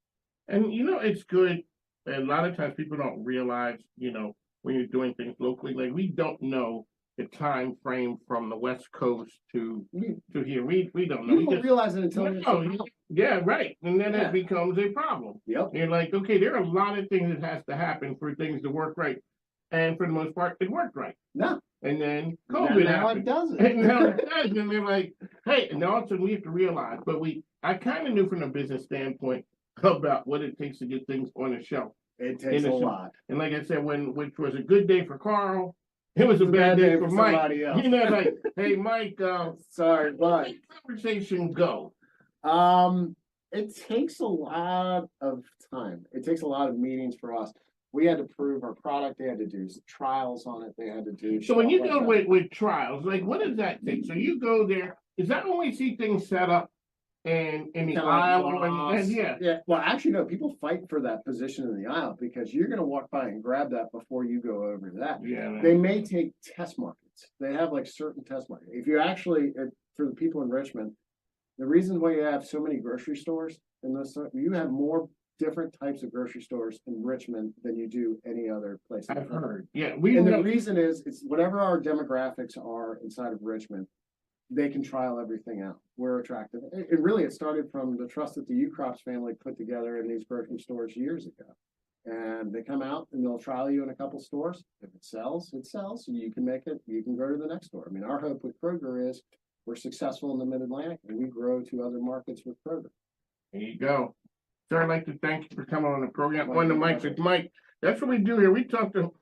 And you know, it's good. And a lot of times people don't realize, you know, when you're doing things locally, like we don't know the time frame from the West Coast to here. We don't know. You don't realize it until yeah, right. And then it becomes a problem. Yep. You're like, okay, there are a lot of things that has to happen for things to work right. And for the most part, it worked right. No. And then COVID happened. It doesn't. And now it does. And they're like, hey, and all of a sudden we have to realize, but I kind of knew from a business standpoint about what it takes to get things on the shelf. It takes a lot. And like I said, which was a good day for Carl, it was a bad day for Mike. Else. You know, like, hey, Mike, sorry, but conversation go. It takes a lot of time. It takes a lot of meetings for us. We had to prove our product. They had to do trials on it. They had to do. So when you go with trials, like what does that take? So you go there. Is that when we see things set up and in the aisle? Yeah. Well, actually, no. People fight for that position in the aisle because you're going to walk by and grab that before you go over to that. Yeah. Man. They may take test markets. They have like certain test markets. If you actually, for the people in Richmond, the reason why you have so many grocery stores in this, you have more different types of grocery stores in Richmond than you do any other place. I've heard. Yeah, and the reason is it's whatever our demographics are inside of Richmond, they can trial everything out. We're attractive. It started from the trust that the U-Crops family put together in these grocery stores years ago. And they come out and they'll trial you in a couple stores. If it sells, it sells. You can make it. You can go to the next store. I mean, our hope with Kroger is we're successful in the Mid-Atlantic and we grow to other markets with Kroger. There you go. Sir, I'd like to thank you for coming on the program. On the mic with Mike. That's what we do here. We talk to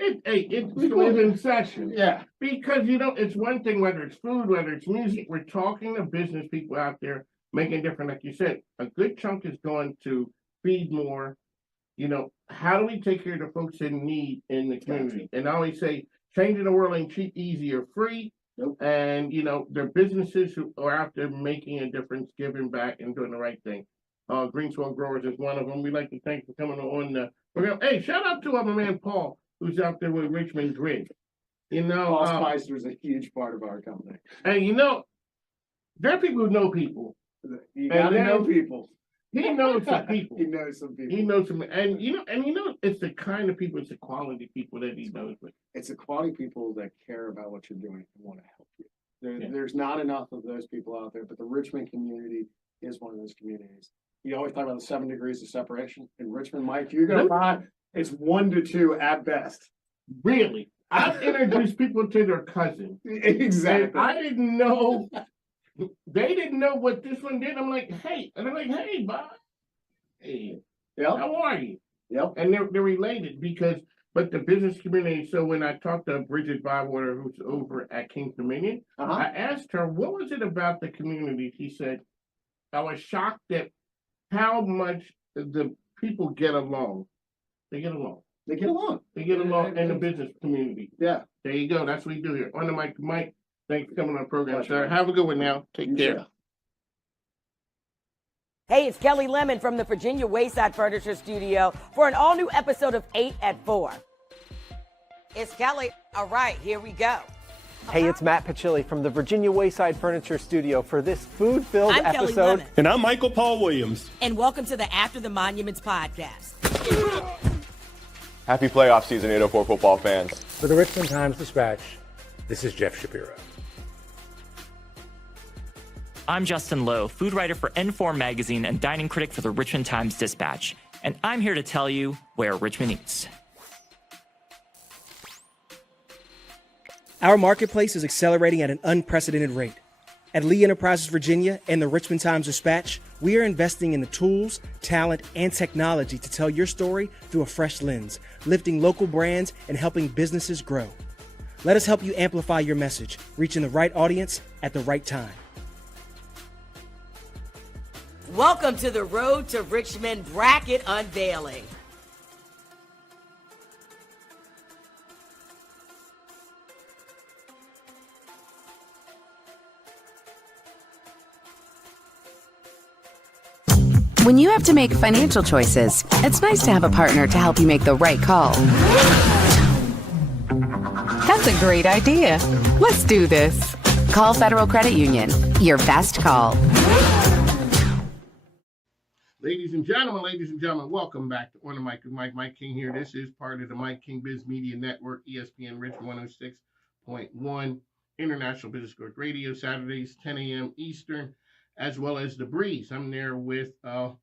it's in session. Yeah. Because you know, it's one thing whether it's food, whether it's music, we're talking to business people out there making different, like you said, a good chunk is going to Feedmore. You know, how do we take care of the folks in need in the community? And I always say changing the world ain't cheap, easy, or free. Nope. And you know, there are businesses who are out there making a difference, giving back and doing the right thing. Greenswell Growers is one of them. We'd like to thank you for coming on the program. Hey, shout out to my man Paul, who's out there with Richmond Grid. You know, Paul Spicer is a huge part of our company. And you know, there are people who know people. You gotta know people. He knows some people. He knows some people. He knows some, and you know, it's the kind of people, it's the quality people that he knows with. It's the quality people that care about what you're doing and want to help you. There's not enough of those people out there, but the Richmond community is one of those communities. You always talk about the 7 degrees of separation. In Richmond, Mike, you're going to find it's 1 to 2 at best. Really? I've introduced people to their cousin. Exactly. And I didn't know, they didn't know what this one did. I'm like, hey. And they're like, hey, Bob. Hey, how are you? Yep. And they're related but the business community, so when I talked to Bridget Bywater, who's over at King's Dominion, I asked her, what was it about the community? She said, I was shocked at how much the people get along. They get along. They get along. They get along in the business community. Yeah. There you go. That's what we do here. On the mic, Mike, thanks for coming on the program, sir. Have a good one now. Take care. Hey, it's Kelly Lemon from the Virginia Wayside Furniture Studio for an all-new episode of 8 at 4. It's Kelly. All right, here we go. Hey, it's Matt Pachilli from the Virginia Wayside Furniture Studio for this food-filled I'm Kelly episode. Lemon. And I'm Michael Paul Williams. And welcome to the After the Monuments podcast. Happy playoff season, 804 football fans. For the Richmond Times-Dispatch, this is Jeff Shapiro. I'm Justin Lowe, food writer for N4 Magazine and dining critic for the Richmond Times-Dispatch. And I'm here to tell you where Richmond eats. Our marketplace is accelerating at an unprecedented rate. At Lee Enterprises Virginia and the Richmond Times-Dispatch, we are investing in the tools, talent, and technology to tell your story through a fresh lens, lifting local brands and helping businesses grow. Let us help you amplify your message, reaching the right audience at the right time. Welcome to the Road to Richmond bracket unveiling. When you have to make financial choices, it's nice to have a partner to help you make the right call. That's a great idea. Let's do this. Call Federal Credit Union. Your best call. Ladies and gentlemen, welcome back to On the Mic with Mike King here. This is part of the MIKEKINGBIZ Media Network, ESPN Richmond 106.1, International Business Court Radio, Saturdays, 10 a.m. Eastern, as well as The Breeze. I'm there with the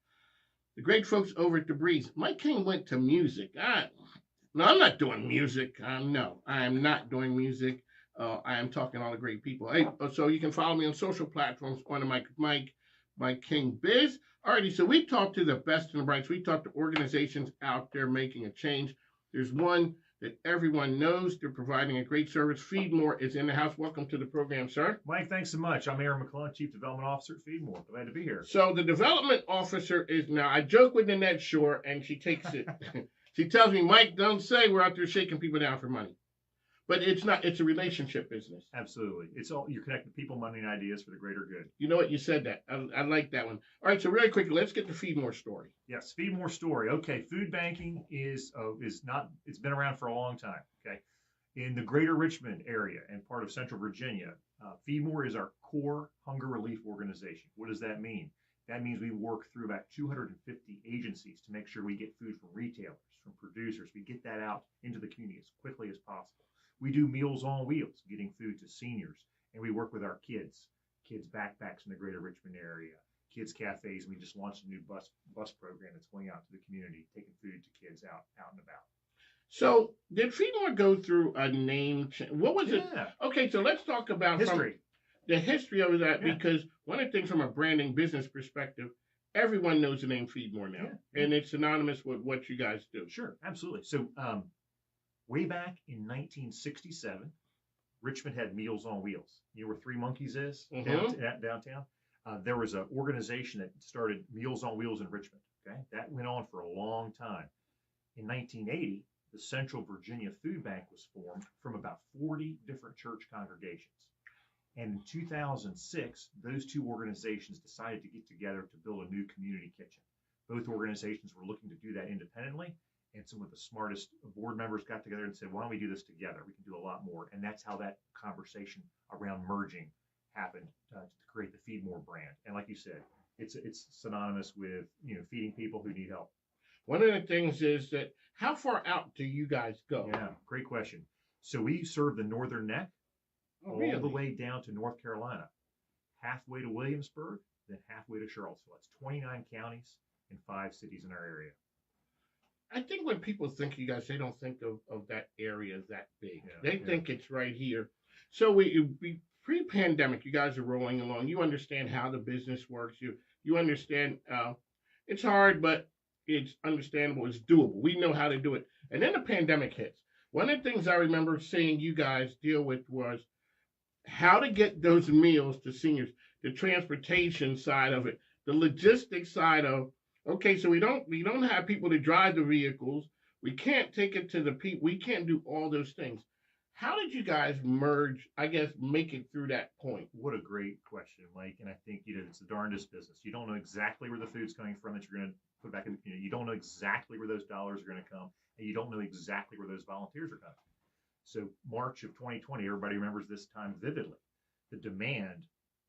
great folks over at The Breeze. Mike King went to music. No, I'm not doing music. No, I am not doing music. I am talking to all the great people. Hey, so you can follow me on social platforms, On the Mic with MIKEKINGBIZ. Alrighty, so we talked to the best and the brightest. We talked to organizations out there making a change. There's one that everyone knows. They're providing a great service. Feedmore is in the house. Welcome to the program, sir. Mike, thanks so much. I'm Aaron McClung, Chief Development Officer at Feedmore. Glad to be here. So the development officer is now, I joke with Nanette Shore, and she takes it. She tells me, Mike, don't say we're out there shaking people down for money. But it's not, it's a relationship business. Absolutely. It's all, you're connecting people, money, and ideas for the greater good. You know what? You said that. I like that one. All right, so really quickly, let's get the Feedmore story. Yes, Feedmore story. Okay, food banking is not, it's been around for a long time, okay? In the greater Richmond area and part of Central Virginia, Feedmore is our core hunger relief organization. What does that mean? That means we work through about 250 agencies to make sure we get food from retailers, from producers. We get that out into the community as quickly as possible. We do Meals on Wheels, getting food to seniors, and we work with our kids backpacks in the greater Richmond area, kids cafes, and we just launched a new bus program that's going out to the community, taking food to kids out and about. So did Feedmore go through a name change? What was it? Okay, so let's talk about the history of that, because one of the things from a branding business perspective, everyone knows the name Feedmore now, and it's synonymous with what you guys do. Sure, absolutely. So way back in 1967, Richmond had Meals on Wheels. You know where Three Monkeys is downtown? There was an organization that started Meals on Wheels in Richmond. Okay, that went on for a long time. In 1980, the Central Virginia Food Bank was formed from about 40 different church congregations. And in 2006, those two organizations decided to get together to build a new community kitchen. Both organizations were looking to do that independently. And some of the smartest board members got together and said, why don't we do this together? We can do a lot more. And that's how that conversation around merging happened to create the Feedmore brand. And like you said, it's synonymous with, feeding people who need help. One of the things is that how far out do you guys go? Yeah, great question. So we serve the northern neck all the way down to North Carolina, halfway to Williamsburg, then halfway to Charlottesville. That's 29 counties and 5 cities in our area. I think when people think you guys, they don't think of that area as that big. They think it's right here. So we pre-pandemic, you guys are rolling along. You understand how the business works. You understand it's hard, but it's understandable. It's doable. We know how to do it. And then the pandemic hits. One of the things I remember seeing you guys deal with was how to get those meals to seniors, the transportation side of it, the logistics side of, okay, so we don't have people to drive the vehicles. We can't take it to the people. We can't do all those things. How did you guys merge, I guess, make it through that point? What a great question, Mike. And I think, it's the darndest business. You don't know exactly where the food's coming from that you're going to put back in the community. You don't know exactly where those dollars are going to come, and you don't know exactly where those volunteers are coming. So March of 2020, everybody remembers this time vividly. The demand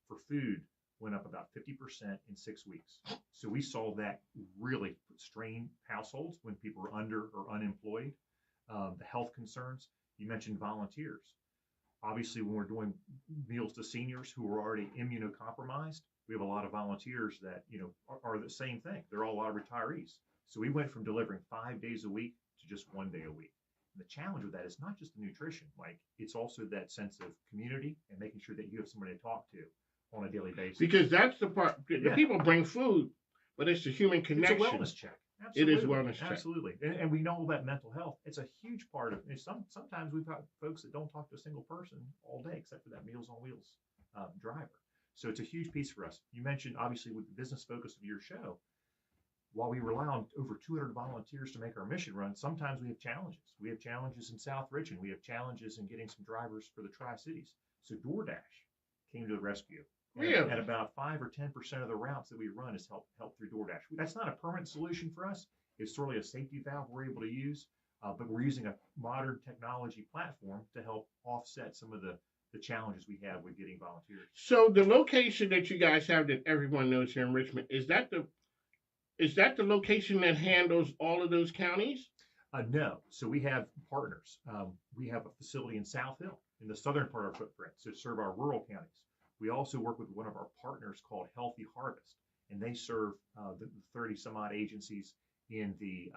for food went up about 50% in 6 weeks. So we saw that really strain households when people were under or unemployed. The health concerns. You mentioned volunteers. Obviously, when we're doing meals to seniors who are already immunocompromised, we have a lot of volunteers that, are the same thing. They're all a lot of retirees. So we went from delivering 5 days a week to just 1 day a week. And the challenge with that is not just the nutrition, Mike. It's also that sense of community and making sure that you have somebody to talk to on a daily basis. Because that's the part. The people bring food, but it's the human connection. It's a wellness check. Absolutely. It is wellness check. Absolutely. And we know about mental health. It's a huge part of it. Sometimes we've got folks that don't talk to a single person all day except for that Meals on Wheels driver. So it's a huge piece for us. You mentioned, obviously, with the business focus of your show, while we rely on over 200 volunteers to make our mission run, sometimes we have challenges. We have challenges in South Richmond. We have challenges in getting some drivers for the Tri-Cities. So DoorDash came to the rescue. Really? And about 5 or 10% of the routes that we run is help through DoorDash. That's not a permanent solution for us. It's sort of a safety valve we're able to use, but we're using a modern technology platform to help offset some of the challenges we have with getting volunteers. So the location that you guys have that everyone knows here in Richmond, is that the location that handles all of those counties? No. So we have partners. We have a facility in South Hill, in the southern part of our footprint, to serve our rural counties. We also work with one of our partners called Healthy Harvest, and they serve the 30 some odd agencies in the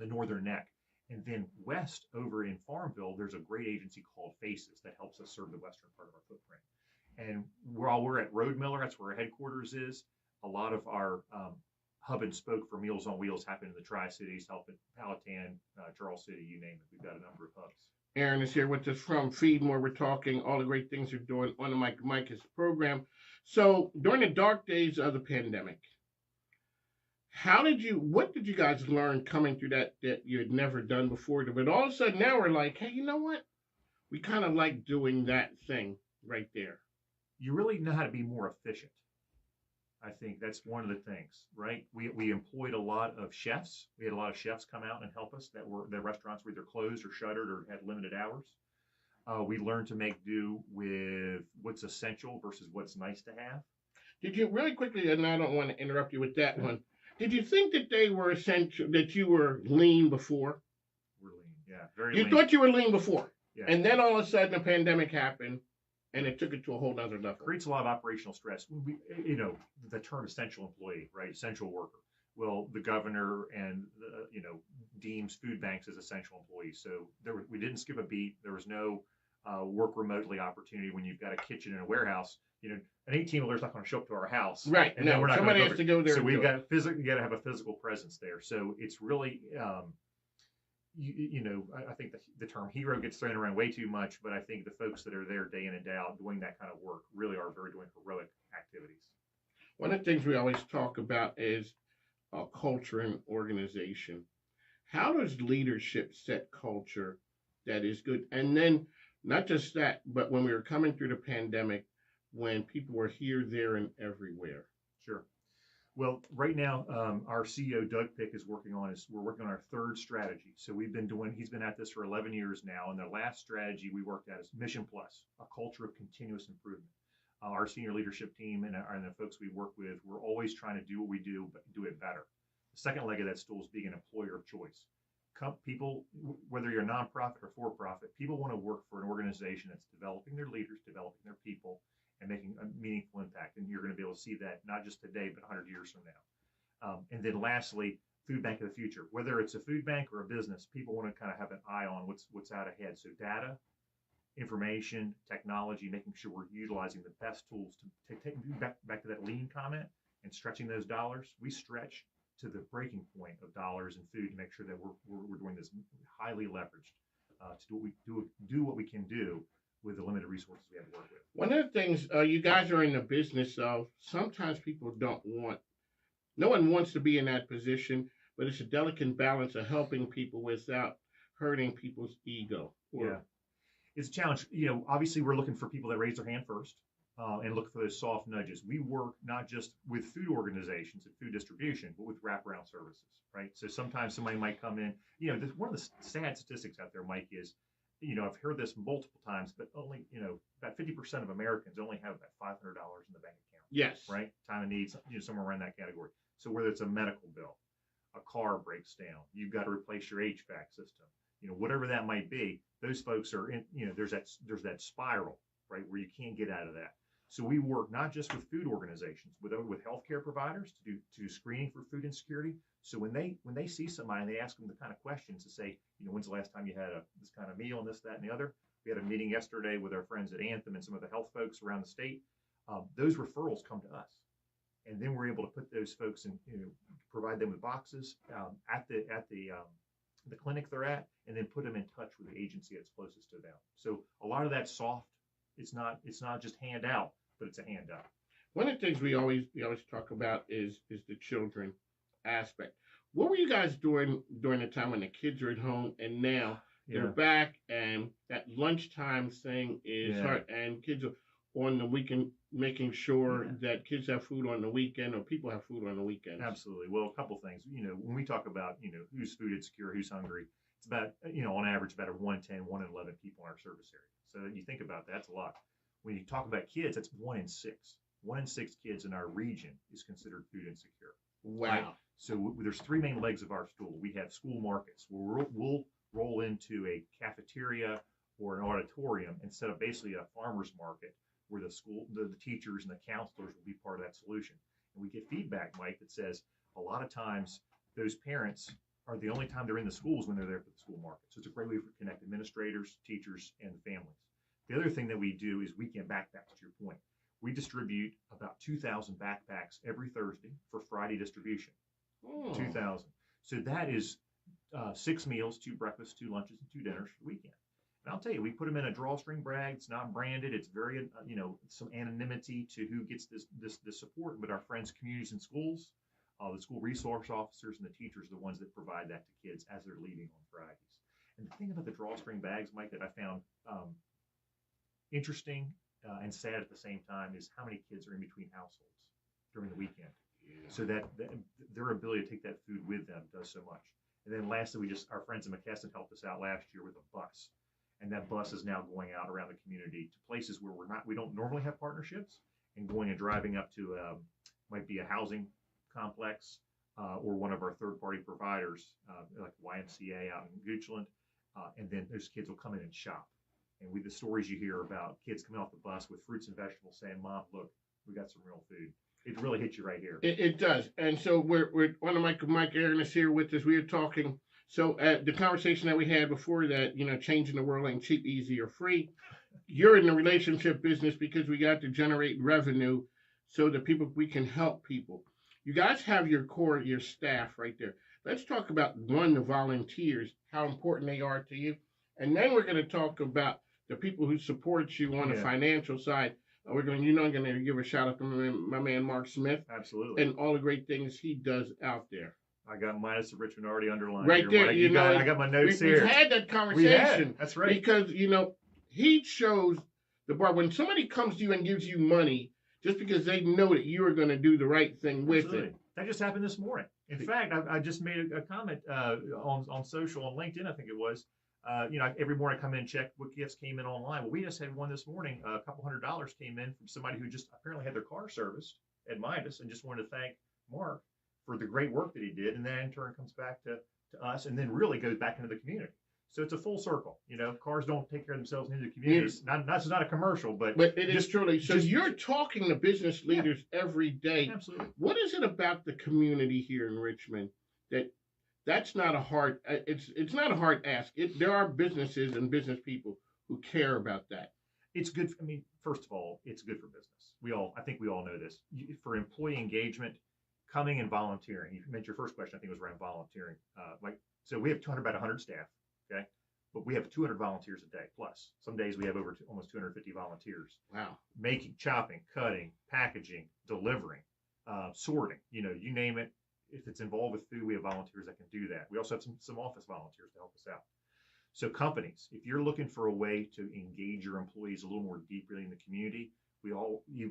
Northern Neck. And then west over in Farmville, there's a great agency called Faces that helps us serve the western part of our footprint. And while we're at Road Miller, that's where our headquarters is. A lot of our hub and spoke for Meals on Wheels happen in the Tri-Cities, helping Powhatan, Charles City, you name it. We've got a number of hubs. Aaron is here with us from Feedmore. We're talking all the great things you're doing on the Mike's program. So during the dark days of the pandemic, what did you guys learn coming through that you had never done before? But all of a sudden now we're like, hey, you know what? We kind of like doing that thing right there. You really know how to be more efficient. I think that's one of the things, right? We employed a lot of chefs. We had a lot of chefs come out and help us the restaurants were either closed or shuttered or had limited hours. We learned to make do with what's essential versus what's nice to have. Did you, really quickly, and I don't want to interrupt you with that one, did you think that they were essential, that you were lean before? We're lean, yeah, very lean. You thought you were lean before, yeah. And then all of a sudden the pandemic happened, and it took it to a whole nother level. Creates a lot of operational stress. The term essential employee, right? Essential worker. Well, the governor and deems food banks as essential employees. So we didn't skip a beat. There was no work remotely opportunity when you've got a kitchen and a warehouse. An 18-wheeler is not going to show up to our house, right? And no, we're not somebody has to go there. So we've got you got to have a physical presence there. So it's really. I think the term hero gets thrown around way too much, but I think the folks that are there day in and day out doing that kind of work really are doing heroic activities. One of the things we always talk about is culture and organization. How does leadership set culture that is good? And then not just that, but when we were coming through the pandemic, when people were here, there, and everywhere. Sure. Well, right now, our CEO, Doug Pick, we're working on our third strategy. So he's been at this for 11 years now. And the last strategy we worked at is Mission Plus, a culture of continuous improvement. Our senior leadership team and the folks we work with, we're always trying to do what we do, but do it better. The second leg of that stool is being an employer of choice. People, whether you're a nonprofit or for-profit, people want to work for an organization that's developing their leaders, developing their people, and making a meaningful impact. And you're going to be able to see that not just today, but 100 years from now. And then lastly, food bank of the future. Whether it's a food bank or a business, people want to kind of have an eye on what's out ahead. So data, information, technology, making sure we're utilizing the best tools to take back to that lean comment and stretching those dollars. We stretch to the breaking point of dollars and food to make sure that we're doing this highly leveraged to do what we can do with the limited resources we have to work with. One of the things you guys are in the business of, sometimes no one wants to be in that position, but it's a delicate balance of helping people without hurting people's ego. Yeah. It's a challenge. Obviously we're looking for people that raise their hand first and look for those soft nudges. We work not just with food organizations and food distribution, but with wraparound services, right? So sometimes somebody might come in. One of the sad statistics out there, Mike, is, I've heard this multiple times, but only, about 50% of Americans only have about $500 in the bank account. Yes. Right? Time of need, somewhere around that category. So whether it's a medical bill, a car breaks down, you've got to replace your HVAC system, whatever that might be, those folks are in, there's that spiral, right, where you can't get out of that. So we work not just with food organizations, with healthcare providers to do screening for food insecurity. So when they see somebody and they ask them the kind of questions to say, when's the last time you had this kind of meal and this, that, and the other. We had a meeting yesterday with our friends at Anthem and some of the health folks around the state. Those referrals come to us, and then we're able to put those folks in, provide them with boxes at the clinic they're at, and then put them in touch with the agency that's closest to them. So a lot of that's soft. It's not just handout, but it's a handout. One of the things we always talk about is the children aspect. What were you guys doing during the time when the kids are at home and now they're back, and that lunchtime thing is hard, and kids are on the weekend making sure that kids have food on the weekend, or people have food on the weekends? Absolutely. Well, a couple things. When we talk about, who's food insecure, who's hungry, it's about, on average, about 1 in 10, 1 in 11 people in our service area. So you think about that, that's a lot. When you talk about kids, that's 1 in 6. 1 in 6 kids in our region is considered food insecure. Wow. Right? So there's 3 main legs of our stool. We have school markets, where we'll roll into a cafeteria or an auditorium and set up basically a farmer's market, where the teachers and the counselors will be part of that solution. And we get feedback, Mike, that says a lot of times those parents are the only time they're in the schools when they're there for the school market. So it's a great way to connect administrators, teachers, and families. The other thing that we do is weekend backpacks, to your point. We distribute about 2,000 backpacks every Thursday for Friday distribution. 2,000. So that is 6 meals, 2 breakfasts, 2 lunches, and 2 dinners for the weekend. And I'll tell you, we put them in a drawstring bag. It's not branded. It's very, some anonymity to who gets this support. But our friends, communities, and schools, the school resource officers and the teachers are the ones that provide that to kids as they're leaving on Fridays. And the thing about the drawstring bags, Mike, that I found interesting and sad at the same time is how many kids are in between households during the weekend. Yeah. So that their ability to take that food with them does so much. And then lastly, our friends in McKesson helped us out last year with a bus. And that bus is now going out around the community to places where we don't normally have partnerships, and going and driving up to might be a housing complex or one of our third-party providers, like YMCA out in Goochland, and then those kids will come in and shop. And with the stories you hear about kids coming off the bus with fruits and vegetables saying, "Mom, look, we got some real food." It really hits you right here. It does. And so we're one of Mike Aaron is here with us. We were talking. So the conversation that we had before that, changing the world ain't cheap, easy, or free. You're in the relationship business because we got to generate revenue so that we can help people. You guys have your core, your staff right there. Let's talk about the volunteers, how important they are to you. And then we're going to talk about the people who support you on the financial side. We're going to give a shout out to my man Mark Smith. Absolutely. And all the great things he does out there. I got minus the Richmond already underlined. Right here, there, I got my notes here. We've had that conversation. That's right. Because, he shows the bar. When somebody comes to you and gives you money, just because they know that you are going to do the right thing with it. That just happened this morning. In fact, I just made a comment on social, on LinkedIn, I think it was. Every morning I come in and check what gifts came in online. Well, we just had one this morning. A couple $100 came in from somebody who just apparently had their car serviced at Midas and just wanted to thank Mark for the great work that he did. And then in turn comes back to us and then really goes back into the community. So it's a full circle. Cars don't take care of themselves into the communities. That's not a commercial, but it is truly. So you're talking to business leaders every day. Absolutely. What is it about the community here in Richmond that's not a hard? It's not a hard ask. There are businesses and business people who care about that. It's good. First of all, it's good for business. I think we all know this. For employee engagement, coming and volunteering. You mentioned your first question, I think, was around volunteering. So we have about 100 staff, okay? But we have 200 volunteers a day plus. Some days we have almost 250 volunteers. Wow. Making, chopping, cutting, packaging, delivering, sorting, you name it. If it's involved with food, we have volunteers that can do that. We also have some office volunteers to help us out. So companies, if you're looking for a way to engage your employees a little more deeply in the community,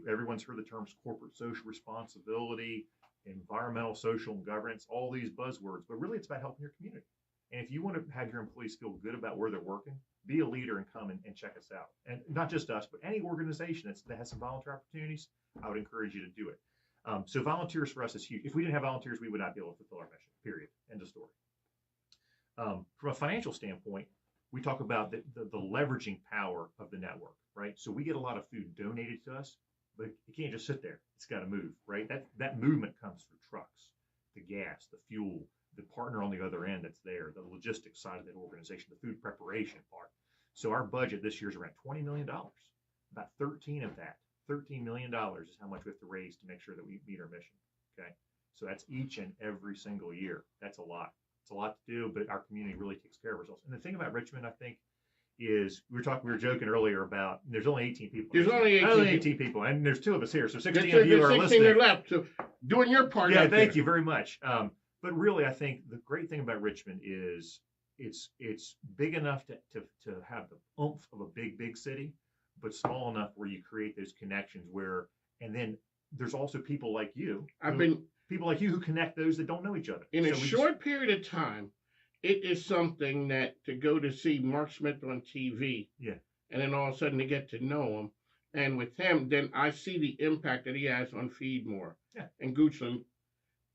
everyone's heard the terms corporate social responsibility, environmental, social, and governance, all these buzzwords, but really it's about helping your community. And if you want to have your employees feel good about where they're working, be a leader and come and check us out. And not just us, but any organization that has some volunteer opportunities, I would encourage you to do it. So volunteers for us is huge. If we didn't have volunteers, we would not be able to fulfill our mission, period. End of story. From a financial standpoint, we talk about the leveraging power of the network, right? So we get a lot of food donated to us, but it can't just sit there. It's got to move, right? That movement comes through trucks, the gas, the fuel, the partner on the other end that's there, the logistics side of that organization, the food preparation part. So our budget this year is around $20 million. About 13 of that, $13 million is how much we have to raise to make sure that we meet our mission, okay? So that's each and every single year. That's a lot. It's a lot to do, but our community really takes care of ourselves. And the thing about Richmond, I think, is we were joking earlier about there's only 18 people. There's only 18 people, and there's 2 of us here, so 16 there's of you are 16 listening. There left, so doing your part. Yeah, thank you very much. But really, I think the great thing about Richmond is it's big enough to have the oomph of a big city, but small enough where you create those connections and then there's also people like you. People like you who connect those that don't know each other. In a short period of time, it is something that to go to see Mark Smith on TV, and then all of a sudden to get to know him, and with him, then I see the impact that he has on Feedmore and Gupton,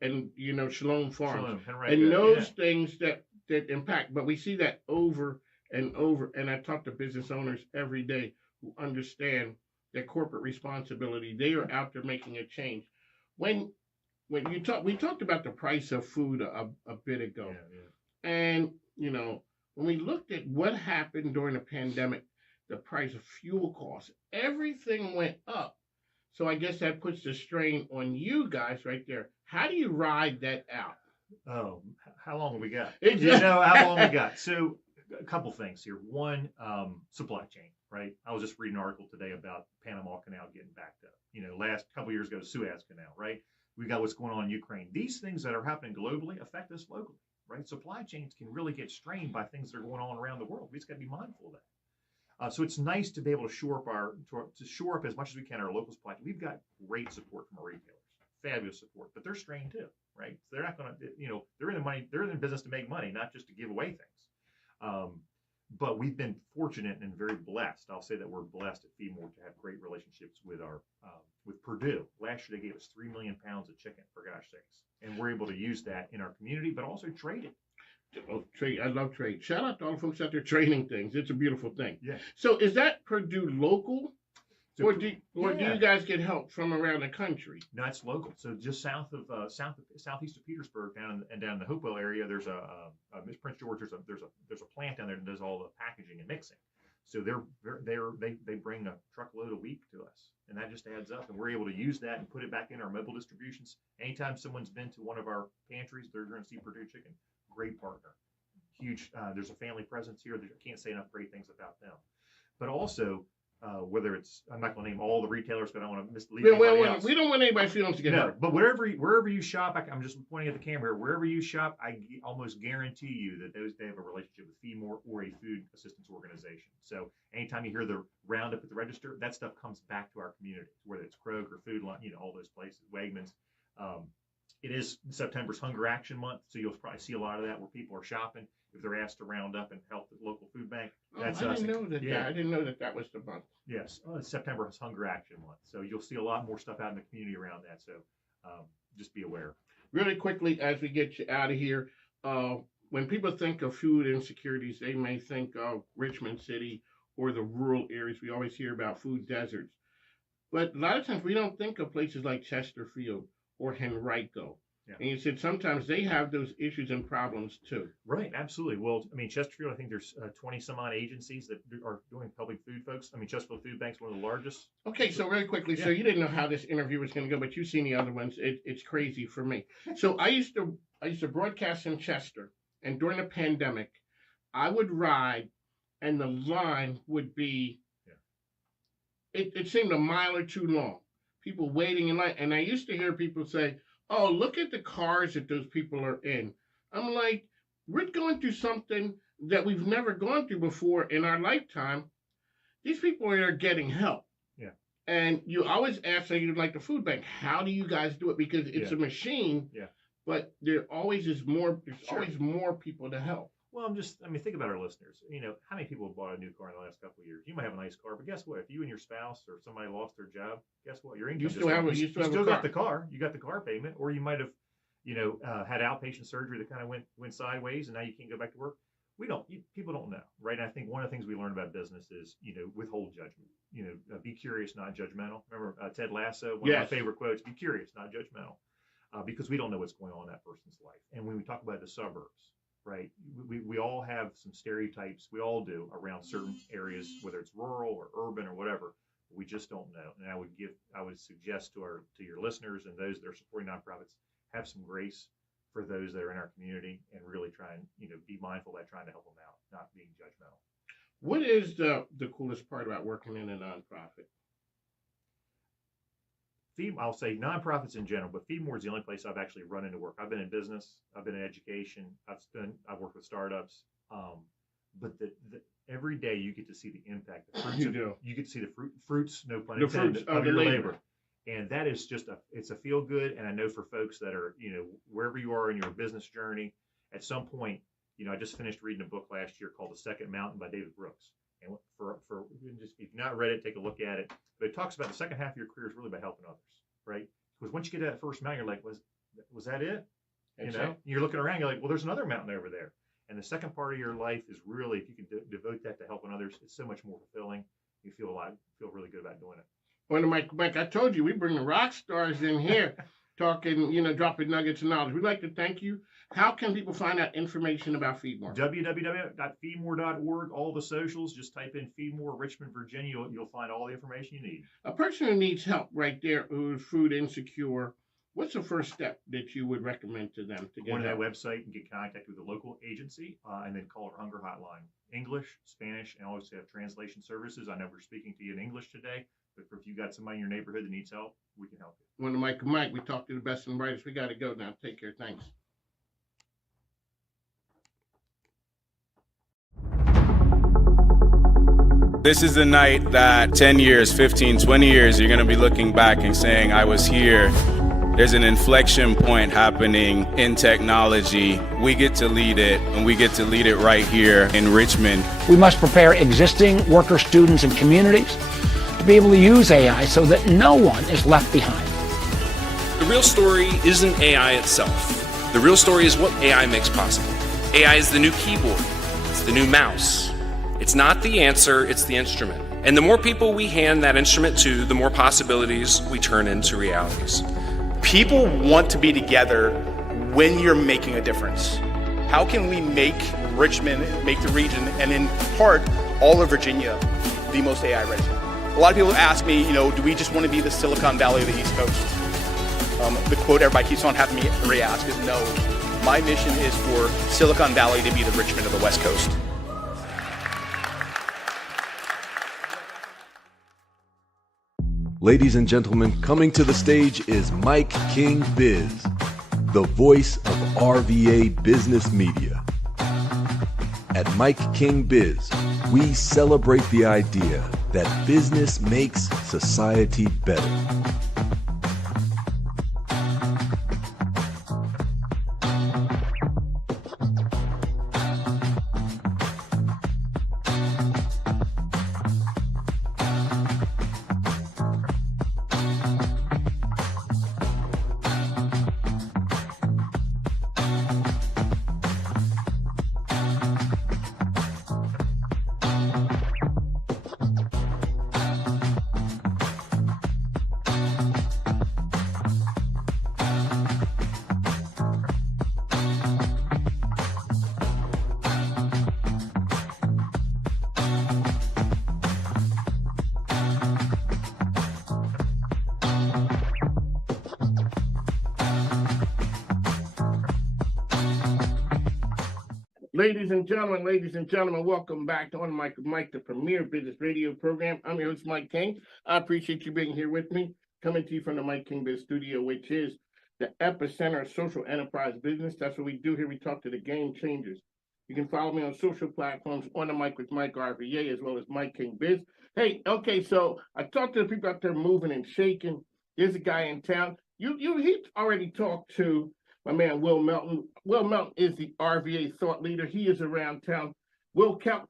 and Shalom Farms, and those things that impact. But we see that over and over, and I talk to business owners every day who understand their corporate responsibility. They are out there making a change. When we talked about the price of food a bit ago, and when we looked at what happened during the pandemic, the price of fuel costs, everything went up. So I guess that puts the strain on you guys right there. How do you ride that out? Oh, how long have we got? How long we got? So a couple things here. One, supply chain, right? I was just reading an article today about Panama Canal getting backed up. Last couple years ago, the Suez Canal, right? We got what's going on in Ukraine. These things that are happening globally affect us locally, right? Supply chains can really get strained by things that are going on around the world. We just got to be mindful of that. So it's nice to be able to shore up as much as we can our local supply chain. We've got great support from our retailers, fabulous support, but they're strained too, right? So they're not going to, they're in the business to make money, not just to give away things. But we've been fortunate and very blessed. I'll say that we're blessed at Feedmore to have great relationships with with Purdue. Last year they gave us 3 million pounds of chicken, for gosh sakes, and we're able to use that in our community, but also trade it. Oh, trade. I love trade. Shout out to all the folks out there trading things. It's a beautiful thing. Yeah. So is that Purdue local, or do you guys get help from around the country? No, it's local. So just southeast of Petersburg, down in the Hopewell area, there's Prince George. There's a plant down there that does all the packaging and mixing. So they bring a truckload a week to us, and that just adds up. And we're able to use that and put it back in our mobile distributions. Anytime someone's been to one of our pantries, they're going to see Purdue Chicken. Great partner, huge. There's a family presence here. I can't say enough great things about them. But also, whether it's, I'm not going to name all the retailers, but I don't want to mislead anybody else. We don't want anybody's feelings to get hurt. But wherever you shop, I'm just pointing at the camera here. Wherever you shop, I almost guarantee you that they have a relationship with Feedmore or a food assistance organization. So anytime you hear the roundup at the register, that stuff comes back to our community, whether it's Kroger, Food Line, all those places, Wegmans. It is September's Hunger Action Month, so you'll probably see a lot of that where people are shopping if they're asked to round up and help the local food bank. That's I didn't know that. Yeah. I didn't know that was the month. Yes, it's September's Hunger Action Month, so you'll see a lot more stuff out in the community around that. So just be aware. Really quickly, as we get you out of here, when people think of food insecurities, they may think of Richmond City or the rural areas. We always hear about food deserts, but a lot of times we don't think of places like Chesterfield or Henrico. Yeah. And you said sometimes they have those issues and problems too. Right, absolutely. Well, Chesterfield, I think there's 20 some odd agencies that are doing public food, folks. Chesterfield Food Bank's one of the largest. Okay, so really quickly, so you didn't know how this interview was going to go, but you've seen the other ones. It's crazy for me. So I used to broadcast in Chester, and during the pandemic, I would ride, and the line would be, it seemed a mile or two long. People waiting in line. And I used to hear people say, oh, look at the cars that those people are in. I'm like, we're going through something that we've never gone through before in our lifetime. These people are getting help. Yeah. And you always ask, like the food bank, how do you guys do it? Because it's a machine. Yeah. But there always is more. There's always more people to help. Well, think about our listeners. How many people have bought a new car in the last couple of years? You might have a nice car, but guess what? If you and your spouse or somebody lost their job, guess what? Your income You still got the car. You got the car payment, or you might have, had outpatient surgery that kind of went sideways, and now you can't go back to work. People don't know, right? And I think one of the things we learn about business is, withhold judgment. Be curious, not judgmental. Remember Ted Lasso? One of my favorite quotes: "Be curious, not judgmental," because we don't know what's going on in that person's life. And when we talk about the suburbs, right? We all have some stereotypes. We all do around certain areas, whether it's rural or urban or whatever. We just don't know. And I would suggest to your listeners and those that are supporting nonprofits, have some grace for those that are in our community, and really try and be mindful that trying to help them out, not being judgmental. What is the coolest part about working in a nonprofit? I'll say nonprofits in general, but Feedmore is the only place I've actually run into work. I've been in business, I've been in education, I've worked with startups, but every day you get to see the impact. You get to see the fruits, no pun intended, of your labor. And that is it's a feel good. And I know for folks that are, wherever you are in your business journey, at some point, I just finished reading a book last year called The Second Mountain by David Brooks. And if you've not read it, take a look at it. But it talks about the second half of your career is really about helping others, right? Because once you get to that first mountain, you're like, was that it? You're looking around, you're like, well, there's another mountain over there. And the second part of your life is really, if you can devote that to helping others, it's so much more fulfilling. You feel really good about doing it. Well, Mike, I told you we bring the rock stars in here, talking, dropping nuggets of knowledge. We'd like to thank you. How can people find out information about Feedmore? www.feedmore.org, all the socials. Just type in Feedmore, Richmond, Virginia. You'll find all the information you need. A person who needs help right there, who's food insecure, what's the first step that you would recommend to them to get Go to that help? website and get contact with the local agency, and then call our hunger hotline. English, Spanish, and always have translation services. I know we're speaking to you in English today, but if you got somebody in your neighborhood that needs help, we can help you. When Mike, we talked to the best and brightest. We got to go now. Take care. Thanks. This is the night that 10 years, 15, 20 years, you're going to be looking back and saying, I was here. There's an inflection point happening in technology. We get to lead it, and we get to lead it right here in Richmond. We must prepare existing workers, students, and communities to be able to use AI so that no one is left behind. The real story isn't AI itself. The real story is what AI makes possible. AI is the new keyboard. It's the new mouse. It's not the answer, it's the instrument. And the more people we hand that instrument to, the more possibilities we turn into realities. People want to be together when you're making a difference. How can we make Richmond, make the region, and in part, all of Virginia, the most AI ready? A lot of people ask me, do we just want to be the Silicon Valley of the East Coast? The quote everybody keeps on having me re-ask is no. My mission is for Silicon Valley to be the Richmond of the West Coast. Ladies and gentlemen, coming to the stage is MIKEKINGBIZ, the voice of RVA business media. At MIKEKINGBIZ, we celebrate the idea that business makes society better. Ladies and gentlemen, welcome back to On Mike with Mike, the premier business radio program. I'm your host, Mike King. I appreciate you being here with me, coming to you from the MIKEKINGBIZ studio, which is the epicenter of social enterprise business. That's what we do here. We talk to the game changers. You can follow me on social platforms, On the Mic with Mike RVA, as well as Mike King Biz. Hey, okay, so I talked to the people out there moving and shaking. There's a guy in town. He already talked to my man Will Melton. Will Melton is the RVA thought leader. He is around town. Will Keck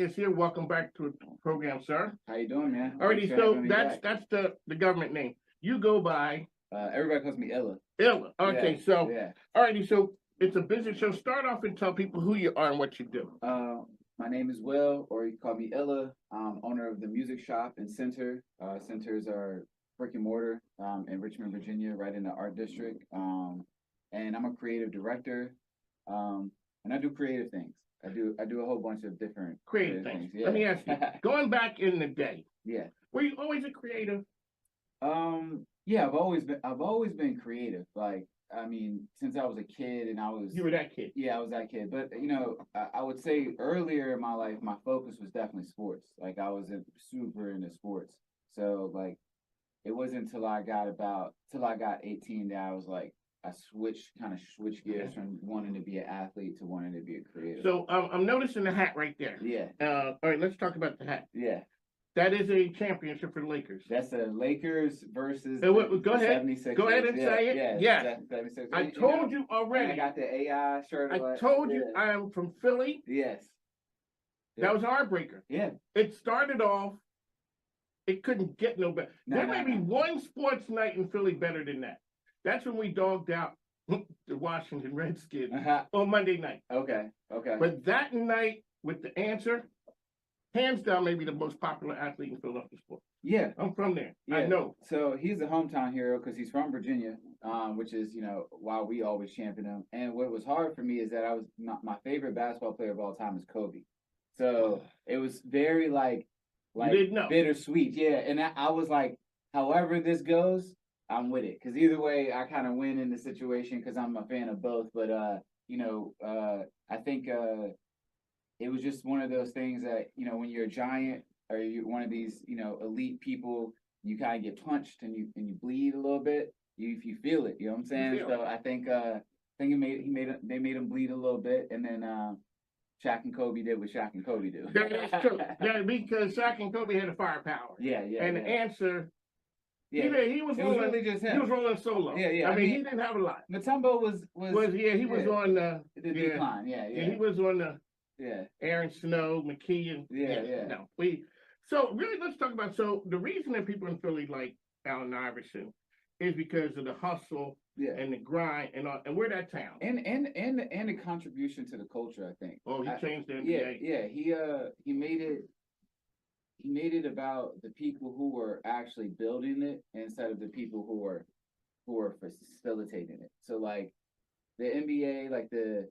is here. Welcome back to the program, sir. How you doing, man? Alrighty, so that's the government name. You go by everybody calls me Ella. Ella. Okay, yeah, so yeah. Alrighty, so it's a business show. Start off and tell people who you are and what you do. My name is Will, or you can call me Ella. I'm owner of the music shop and Center. Centers are brick and mortar in Richmond, Virginia, right in the art district. And I'm a creative director, and I do creative things. I do a whole bunch of different creative things. Yeah. Let me ask you, going back in the day, yeah, were you always a creative? Yeah, I've always been creative. Like, I mean, since I was a kid, and you were that kid. Yeah, I was that kid. But I would say earlier in my life, my focus was definitely sports. Like, I was super into sports. So like, it wasn't until I got 18 that I was like, I switched gears from wanting to be an athlete to wanting to be a creative. So I'm noticing the hat right there. Yeah. All right, let's talk about the hat. Yeah. That is a championship for the Lakers. That's the Lakers versus go ahead. 76ers. Go ahead and say it. Yeah. 76ers. I told you already. I got the AI shirt. I told you I am from Philly. Yes. That was a heartbreaker. Yeah. It started off, it couldn't get no better. There may be one sports night in Philly better than that. That's when we dogged out the Washington Redskins on Monday night. Okay. But that night with the answer, hands down, maybe the most popular athlete in Philadelphia sports. Yeah. I'm from there. Yeah. I know. So he's a hometown hero because he's from Virginia, which is, why we always champion him. And what was hard for me is that my favorite basketball player of all time is Kobe. So it was very like bittersweet. Yeah. And I was like, however this goes, I'm with it. Because either way, I kind of win in the situation because I'm a fan of both. But, I think it was just one of those things that, when you're a giant or you're one of these, elite people, you kind of get punched and you bleed a little bit. You feel it, you know what I'm saying? So I think they made him bleed a little bit, and then Shaq and Kobe did what Shaq and Kobe do. That's true. Yeah, because Shaq and Kobe had the firepower. Yeah. And the answer. Yeah, he was rolling. Just him. He was rolling solo. Yeah. I mean, he didn't have a lot. Mutombo was he was on the decline. Yeah. He was on the Aaron Snow, McKee, No, so really let's talk about the reason that people in Philly like Allen Iverson is because of the hustle and the grind and we're that town. And the contribution to the culture, I think. Oh, he changed the NBA. Yeah. He made it about the people who were actually building it instead of the people who were facilitating it. So like the NBA, like the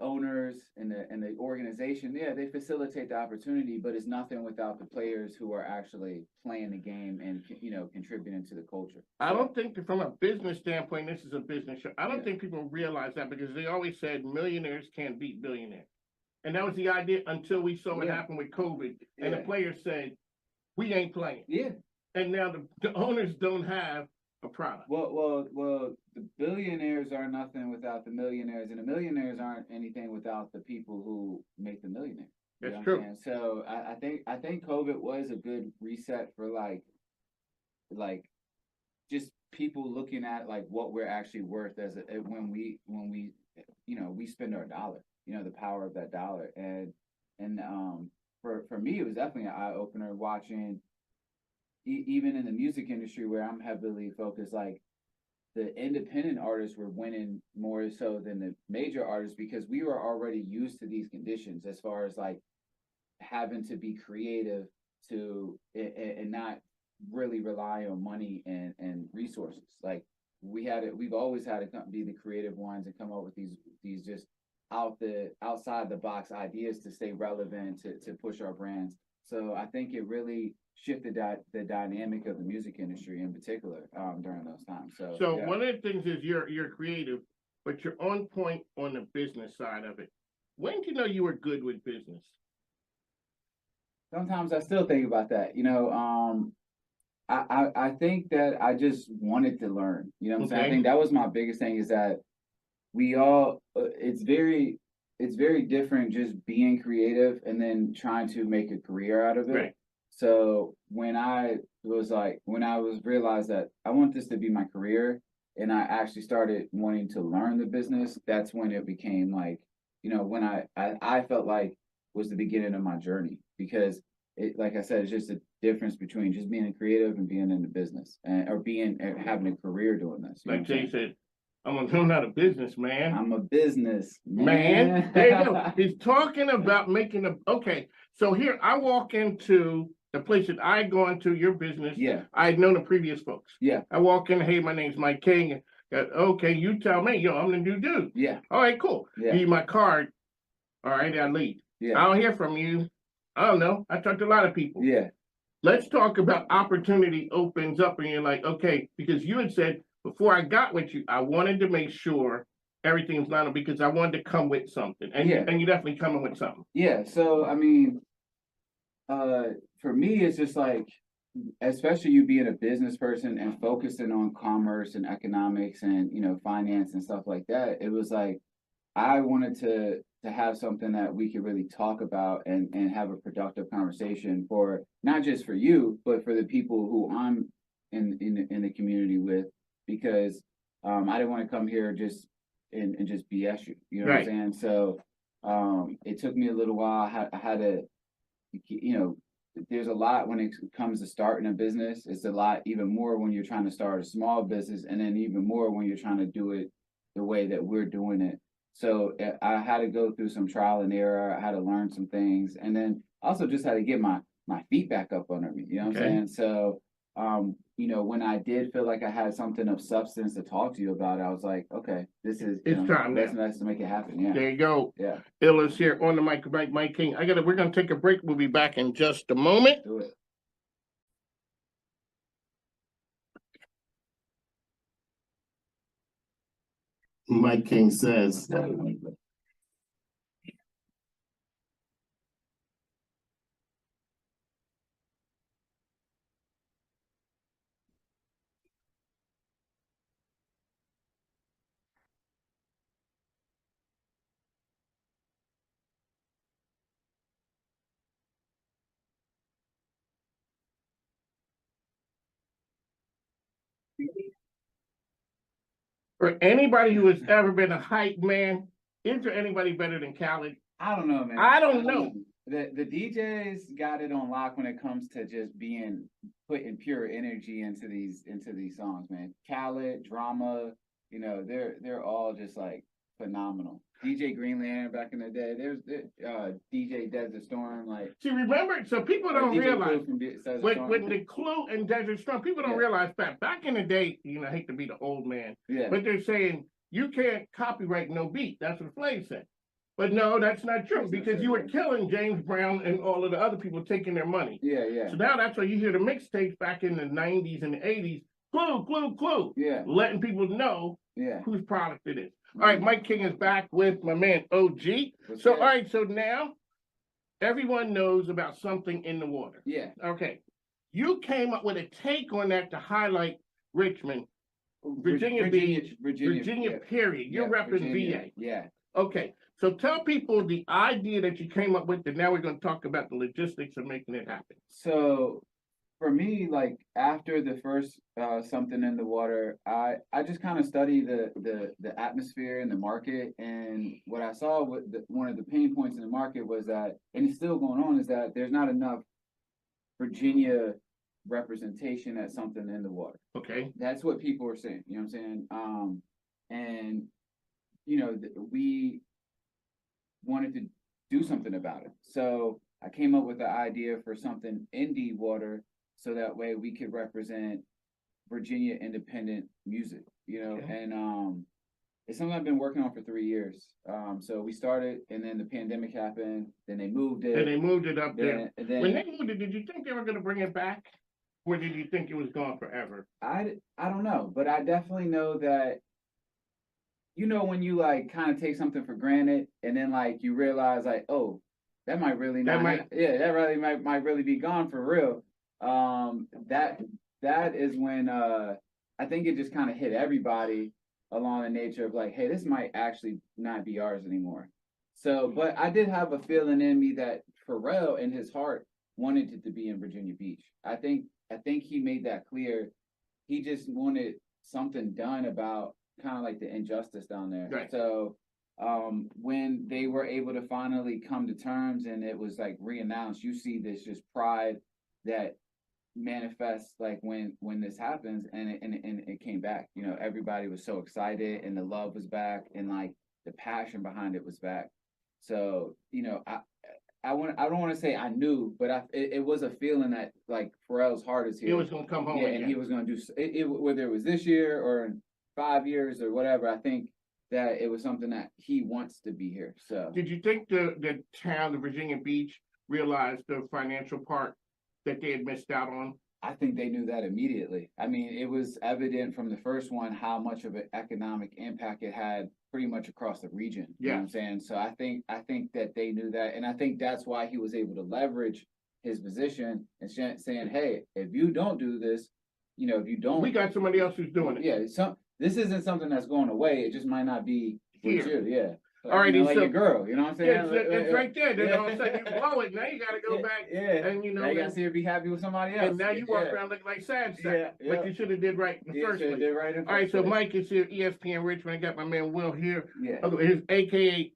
owners and the organization, they facilitate the opportunity, but it's nothing without the players who are actually playing the game and contributing to the culture. I don't think that from a business standpoint, this is a business show. I don't think people realize that because they always said millionaires can't beat billionaires. And that was the idea until we saw what happened with COVID. And the players said, we ain't playing. Yeah. And now the owners don't have a product. Well, the billionaires are nothing without the millionaires, and the millionaires aren't anything without the people who make the millionaire. That's true. So I think COVID was a good reset for like just people looking at like what we're actually worth when we we spend our dollar. The power of that dollar, and for me, it was definitely an eye opener watching. Even in the music industry, where I'm heavily focused, like the independent artists were winning more so than the major artists because we were already used to these conditions as far as like having to be creative and not really rely on money and resources. Like we've always had to be the creative ones and come up with these just outside the box ideas to stay relevant, to push our brands. So I think it really shifted the dynamic of the music industry in particular during those times. So one of the things is you're creative, but you're on point on the business side of it. When did you know you were good with business? Sometimes I still think about that. I think that I just wanted to learn. You know what I'm saying? I think that was my biggest thing is that we all it's very different just being creative and then trying to make a career out of it. Right. So when I realized that I want this to be my career, and I actually started wanting to learn the business, that's when it became like, when I felt like was the beginning of my journey, because it, like I said, it's just a difference between just being a creative and being in the business or having a career doing this. Like Jay said, I'm not a businessman. I'm a business man. There you go. He's talking about okay. So here I walk into the place that I go into, your business. Yeah. I'd known the previous folks. Yeah. I walk in, hey, my name's Mike King. Okay, you tell me, I'm the new dude. Yeah. All right, cool. Yeah. Give you my card. All right, I leave. Yeah. I don't hear from you. I don't know. I talk to a lot of people. Yeah. Let's talk about opportunity opens up and you're like, okay, because you had said before I got with you, I wanted to make sure everything's lined up because I wanted to come with something. And, and you definitely coming with something. Yeah. So, I mean, for me, it's just like, especially you being a business person and focusing on commerce and economics and, finance and stuff like that, it was like, I wanted to have something that we could really talk about and have a productive conversation for not just for you, but for the people who I'm in the community with, because I didn't want to come here just and just BS you, you know what I'm saying? So it took me a little while. I had to, there's a lot when it comes to starting a business. It's a lot, even more when you're trying to start a small business, and then even more when you're trying to do it the way that we're doing it. So I had to go through some trial and error. I had to learn some things, and then also just had to get my feet back up under me. You know what I'm saying? So, when I did feel like I had something of substance to talk to you about, I was like, okay, this is it's time now. Let's make it happen. Yeah. There you go. Yeah. Illa's here on the mic, Mike King. We're gonna take a break. We'll be back in just a moment. Do it. Mike King says. For anybody who has ever been a hype man, is there anybody better than Khaled? I don't know, man. I don't know. The DJs got it on lock when it comes to just putting pure energy into these songs, man. Khaled, Drama, they're all just like phenomenal. DJ Green Lantern back in the day. There's DJ Desert Storm, like. See, remember, so people don't realize with the Clue and Desert Storm, people don't realize that back in the day, I hate to be the old man, but they're saying you can't copyright no beat. That's what Flav said. But no, that's not true, because you were killing James Brown and all of the other people taking their money. Yeah, yeah. So now that's why you hear the mixtapes back in the 90s and the 80s, Clue. Yeah. Letting people know whose product it is. All right, Mike King is back with my man OG. All right, so now everyone knows about something in the water. Yeah. Okay. You came up with a take on that to highlight Richmond, Virginia Beach, Virginia, period. You're repping VA. Yeah. Okay. So tell people the idea that you came up with, and now we're going to talk about the logistics of making it happen. So for me, like after the first Something in the Water, I just kind of studied the atmosphere in the market, and what I saw with one of the pain points in the market was that, and it's still going on, is that there's not enough Virginia representation at Something in the Water. Okay. That's what people are saying, you know what I'm saying? And we wanted to do something about it. So I came up with the idea for something indie water, so that way we could represent Virginia independent music, and it's something I've been working on for 3 years. So we started, and then the pandemic happened, then they moved it. And they moved it up there. And then, when they moved it, did you think they were going to bring it back? Or did you think it was gone forever? I don't know, but I definitely know that, when you like kind of take something for granted, and then like you realize like, oh, that might really not, that really might really be gone for real. That is when I think it just kind of hit everybody, along the nature of like, hey, this might actually not be ours anymore. So, but I did have a feeling in me that Pharrell in his heart wanted it to be in Virginia Beach. I think he made that clear. He just wanted something done about kind of like the injustice down there. Right. So when they were able to finally come to terms and it was like re-announced, you see this just pride that manifests like when this happens, and it came back. You know, everybody was so excited and the love was back and like the passion behind it was back. So, you know, I don't want to say I knew, but it was a feeling that like Pharrell's heart is here. He was going to come home yeah, again. and he was going to do it, whether it was this year or in 5 years or whatever. I think that it was something that he wants to be here. So, did you think the town of Virginia Beach realized the financial part that they had missed out on? I think they knew that immediately. I mean, it was evident from the first one how much of an economic impact it had pretty much across the region. You know what I'm saying? So I think that they knew that, and I think that's why he was able to leverage his position and saying, hey, if you don't do this, you know, if you don't, we got somebody else who's doing it. Yeah, this isn't something that's going away. It just might not be with Here. you. Yeah. All right, you know, like so, your girl, you know what I'm saying? Yeah, it's right there. Then all of a sudden you blow it. Now you got to go back. Yeah, and you know, now you got to see her be happy with somebody else. And now you walk around looking like sad sack. But you should have did right in the first place. Did right in the all right, first so place. Mike is here, ESPN Richmond. I got my man Will here. Yeah. His AKA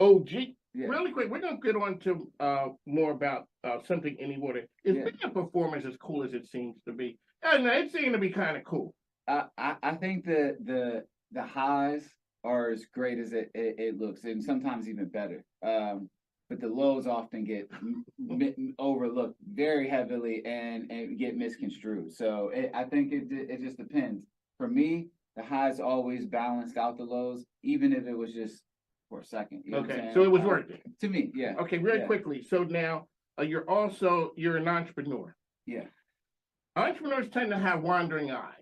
OG. Yeah. Really quick, we're gonna get on to more about something in the water. Is being a performance as cool as it seems to be? No, it seemed to be kind of cool. I think the highs are as great as it looks, and sometimes even better. But the lows often get overlooked very heavily and get misconstrued. So I think it just depends. For me, the highs always balanced out the lows, even if it was just for a second. You know what I'm Okay, saying? so it was worth it. To me, yeah. Okay, really quickly. So now you're an entrepreneur. Yeah. Entrepreneurs tend to have wandering eyes.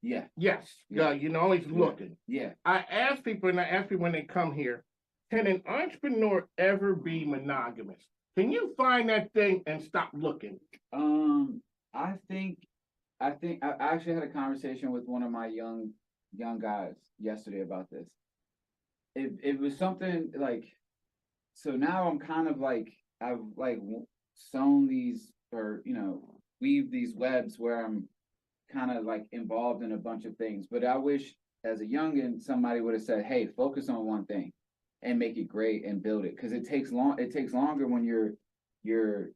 Yeah. Yes. Yeah. You're always looking. Yeah. I ask people when they come here, can an entrepreneur ever be monogamous? Can you find that thing and stop looking? I think I actually had a conversation with one of my young guys yesterday about this. It was something like, so now I'm kind of like, I've like sewn these, or, you know, weave these webs where I'm kind of like involved in a bunch of things. But I wish as a youngin, somebody would have said, hey, focus on one thing and make it great and build it. Cause it takes longer when you're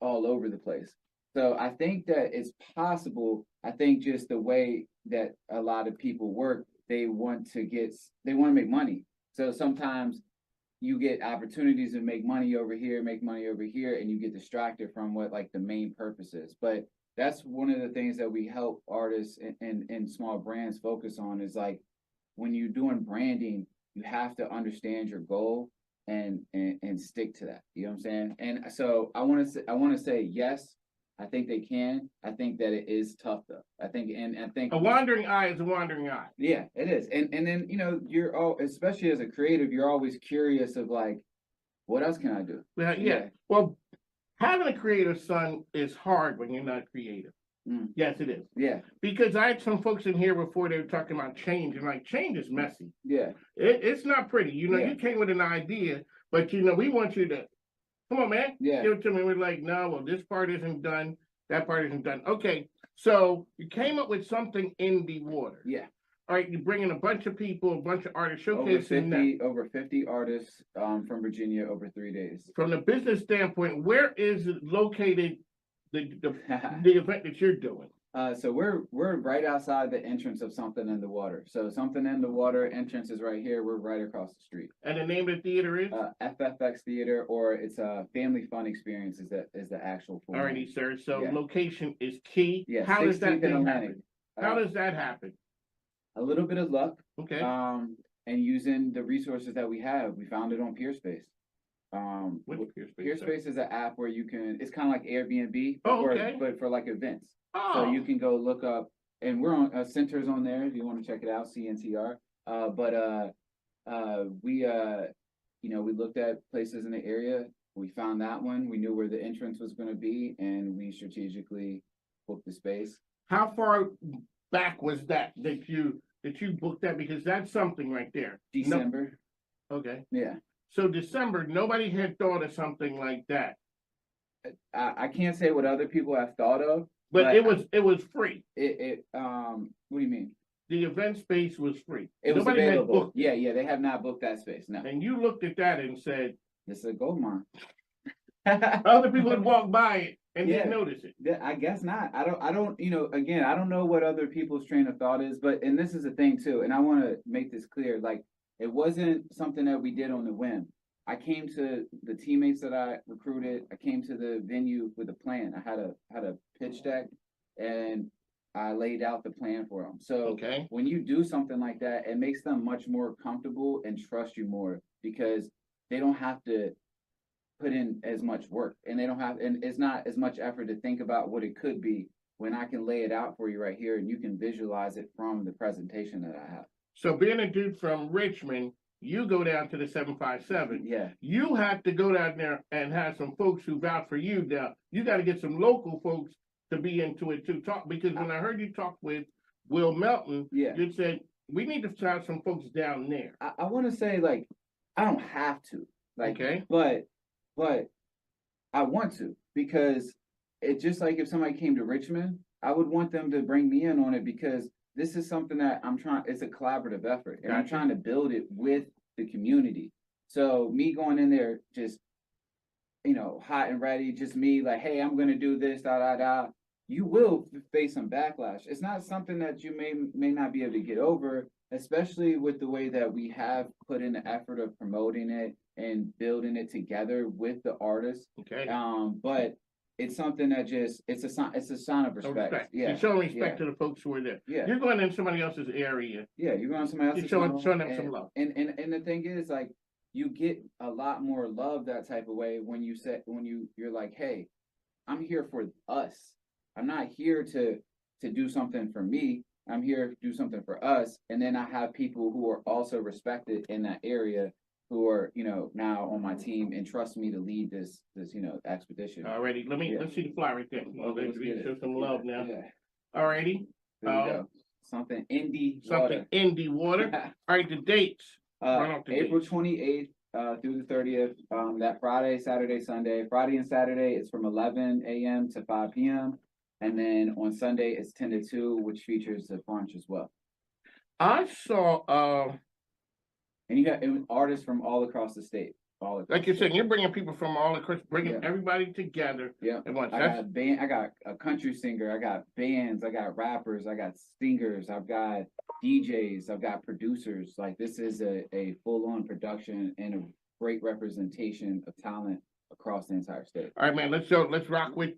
all over the place. So I think that it's possible. I think just the way that a lot of people work, they want to make money. So sometimes you get opportunities to make money over here, and you get distracted from what like the main purpose is. But that's one of the things that we help artists and small brands focus on, is like, when you're doing branding, you have to understand your goal and stick to that. You know what I'm saying? And so I want to say yes, I think they can. I think that it is tough though. I think a wandering eye is a wandering eye. Yeah, it is. And then, you know, you're all, especially as a creative, you're always curious of like, what else can I do? Well, yeah. Well, having a creative son is hard when you're not creative. Yes, it is. Yeah. Because I had some folks in here before, they were talking about change, and like, change is messy. Yeah. It's not pretty. You know, you came with an idea, but you know, we want you to, come on, man. Yeah. Give it to me. We're like, no, well, this part isn't done. That part isn't done. Okay. So you came up with something in the water. Yeah. All right. You bring in a bunch of people, a bunch of artists, showcasing them. Over 50 artists from Virginia over 3 days. From the business standpoint, where is it located, the event that you're doing? So we're right outside the entrance of Something in the Water. So Something in the Water entrance is right here. We're right across the street. And the name of the theater is? FFX Theater, or it's a Family Fun Experience is the actual form. Alrighty, sir. So location is key. Yeah. How does that thing Atlantic. happen? How does that happen? A little bit of luck. Okay. And using the resources that we have. We found it on PeerSpace. What's PeerSpace? PeerSpace is an app where you can, it's kind of like Airbnb, but for like events. Oh. So you can go look up, and we're on Center's on there if you want to check it out, CNTR. We looked at places in the area. We found that one. We knew where the entrance was going to be, and we strategically booked the space. How far back was that you that you booked that? Because that's something right there. December. No, okay. Yeah. So December, nobody had thought of something like that. I can't say what other people have thought of, but it was free. What do you mean? The event space was free. It was Nobody had available. booked Yeah, they have not booked that space. No. And you looked at that and said, "This is a gold mine." Other people would walk by it and didn't notice it. I guess not. I don't. Again, I don't know what other people's train of thought is, and this is the thing too, and I want to make this clear. Like, it wasn't something that we did on the whim. I came to the teammates that I recruited. I came to the venue with a plan. I had a pitch deck, and I laid out the plan for them. So when you do something like that, it makes them much more comfortable and trust you more because they don't have to put in as much work, and it's not as much effort to think about what it could be when I can lay it out for you right here, and you can visualize it from the presentation that I have. So being a dude from Richmond, you go down to the 757. Yeah. You have to go down there and have some folks who vouch for you down. You got to get some local folks to be into it too. Because when I heard you talk with Will Melton, you said we need to have some folks down there. I want to say, like, I don't have to, like, but I want to, because it's just like if somebody came to Richmond, I would want them to bring me in on it, because this is something that it's a collaborative effort, and I'm trying to build it with the community. So me going in there just, hot and ready, just me like, hey, I'm going to do this, you will face some backlash. It's not something that you may not be able to get over, especially with the way that we have put in the effort of promoting it and building it together with the artists. But it's something that it's a sign of respect. Yeah. You're showing respect to the folks who are there. Yeah. You're going in somebody else's area. Yeah, you're going in somebody else's You're showing them some love. And the thing is, like, you get a lot more love that type of way when you're like, hey, I'm here for us. I'm not here to do something for me. I'm here to do something for us. And then I have people who are also respected in that area who are, now on my team and trust me to lead this expedition. Alrighty, let's see the fly right there. Let's show some love now. Yeah. Alrighty. There you go. Something indie water. All right, the dates. April 28th through the 30th. That Friday, Saturday, Sunday. Friday and Saturday is from 11 a.m. to 5 p.m. And then on Sunday it's 10 to 2, which features a brunch as well. I saw and you got artists from all across the state. Like you're saying, you're bringing people from all across, bringing everybody together. Yeah. I got a country singer. I got bands. I got rappers. I got singers. I've got DJs. I've got producers. Like, this is a full-on production and a great representation of talent across the entire state. All right, man. Let's rock with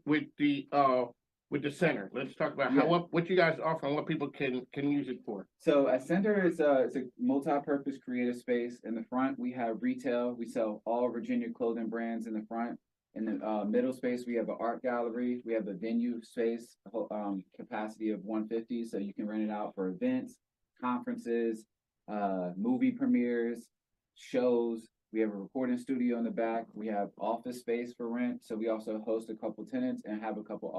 the center. Let's talk about what you guys offer and what people can use it for. So at Center, it's a multi-purpose creative space. In the front, we have retail. We sell all Virginia clothing brands in the front. In the middle space, we have an art gallery. We have a venue space, capacity of 150, so you can rent it out for events, conferences, movie premieres, shows. We have a recording studio in the back. We have office space for rent. So we also host a couple tenants and have a couple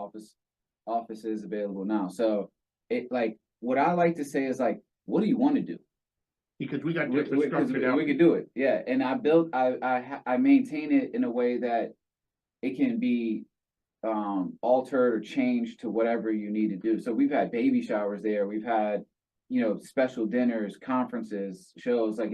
offices available now. So what I like to say is, like, what do you want to do? Because we got different structure. We can do it. Yeah. And I maintain it in a way that it can be altered or changed to whatever you need to do. So we've had baby showers there. We've had, special dinners, conferences, shows. Like,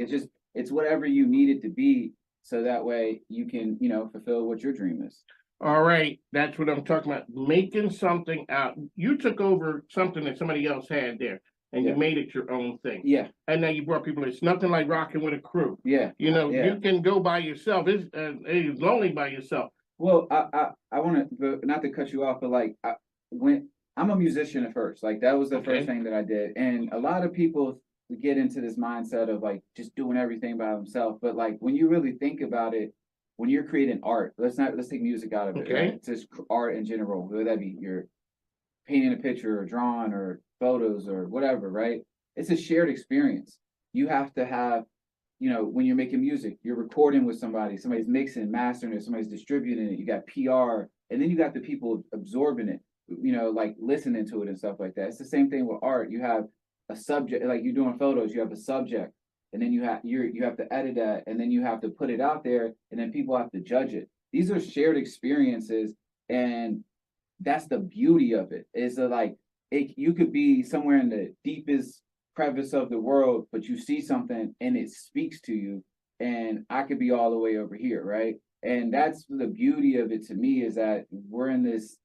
it's whatever you need it to be. So that way you can, fulfill what your dream is. All right, that's what I'm talking about. Making something out. You took over something that somebody else had there, and you made it your own thing. Yeah. And now you brought people. It's nothing like rocking with a crew. Yeah. You can go by yourself. It's lonely by yourself. Well, I want to, not to cut you off, but when I'm a musician at first, like, that was the first thing that I did, and a lot of people get into this mindset of, like, just doing everything by themselves. But, like, when you really think about it, when you're creating art, let's take music out of it. Right? It's just art in general, whether that be you're painting a picture or drawing or photos or whatever, right? It's a shared experience. You have to have, when you're making music, you're recording with somebody's mixing, mastering it, somebody's distributing it, you got PR, and then you got the people absorbing it, like listening to it and stuff like that. It's the same thing with art. You have a subject, like you're doing photos, you have a subject, and then you have to edit that, and then you have to put it out there, and then people have to judge it. These are shared experiences, and that's the beauty of it. Is that you could be somewhere in the deepest crevice of the world, but you see something and it speaks to you, and I could be all the way over here, right? And that's the beauty of it to me, is that we're in this